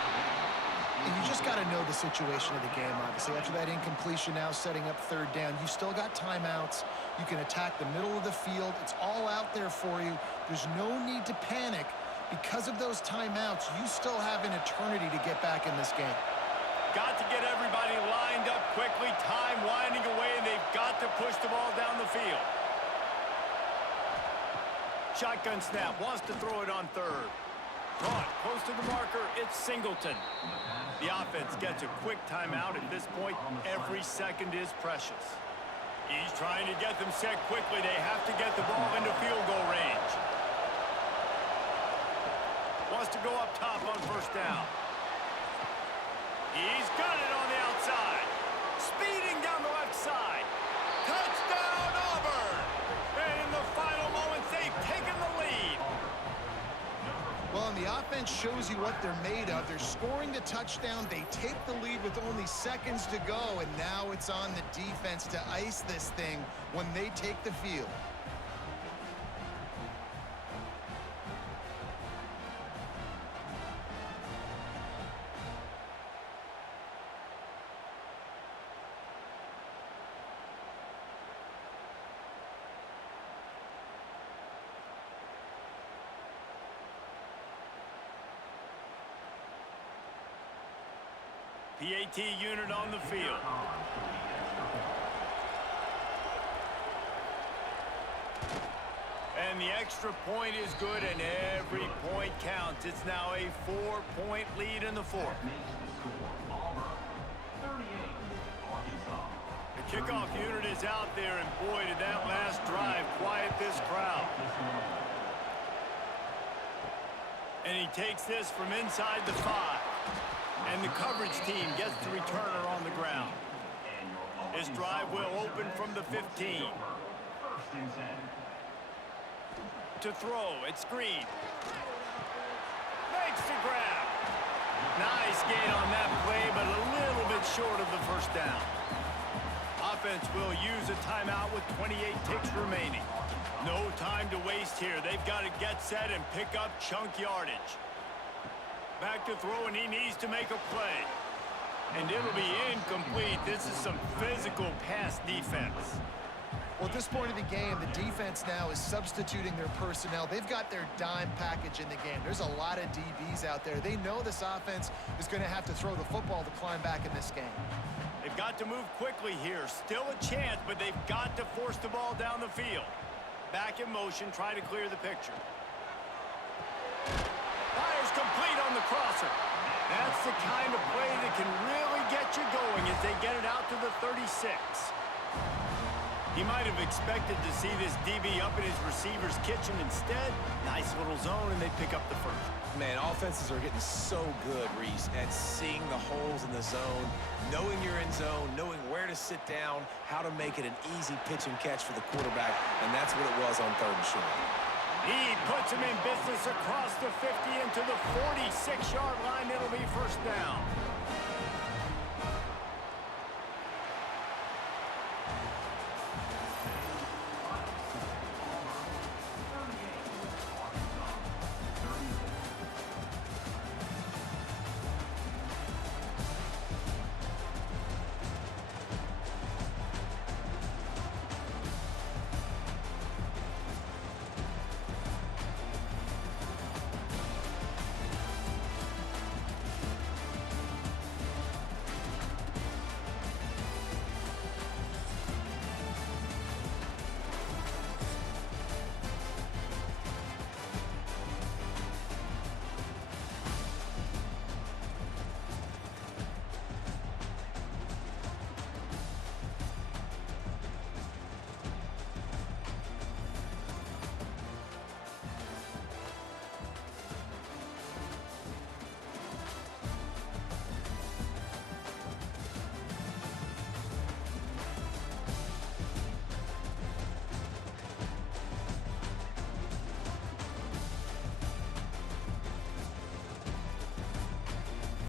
And you just got to know the situation of the game, obviously. After that incompletion, now setting up third down, you still got timeouts. You can attack the middle of the field. It's all out there for you. There's no need to panic. Because of those timeouts, you still have an eternity to get back in this game. Got to get everybody lined up quickly. Time winding away, and they've got to push the ball down the field. Shotgun snap, wants to throw it on third. Caught, close to the marker, it's Singleton. The offense gets a quick timeout. At this point, every second is precious. He's trying to get them set quickly. They have to get the ball into field goal range. Wants to go up top on first down. He's got it on the outside. Speeding down the left side. Touchdown, Auburn! And in the final moments, they've taken the lead. Well, and the offense shows you what they're made of. They're scoring the touchdown. They take the lead with only seconds to go, and now it's on the defense to ice this thing when they take the field. PAT unit on the field. And the extra point is good, and every point counts. It's now a 4-point lead in the fourth. The kickoff unit is out there, and boy, did that last drive quiet this crowd. And he takes this from inside the 5. And the coverage team gets the returner on the ground. His drive will open from the 15. First and 10. To throw, it's Green. Makes the grab. Nice gain on that play, but a little bit short of the first down. Offense will use a timeout with 28 ticks remaining. No time to waste here. They've got to get set and pick up chunk yardage. Back to throw, and he needs to make a play. And it'll be incomplete. This is some physical pass defense. Well, at this point of the game, the defense now is substituting their personnel. They've got their dime package in the game. There's a lot of DBs out there. They know this offense is going to have to throw the football to climb back in this game. They've got to move quickly here. Still a chance, but they've got to force the ball down the field. Back in motion, try to clear the picture. Fires complete on the crosser. That's the kind of play that can really get you going as they get it out to the 36. He might have expected to see this DB up in his receiver's kitchen. Instead, nice little zone, and they pick up the first. Man, offenses are getting so good, Reese, at seeing the holes in the zone, knowing you're in zone, knowing where to sit down, how to make it an easy pitch and catch for the quarterback, and that's what it was on 3rd and short. He puts him in business across the 50 into the 46-yard line. It'll be first down.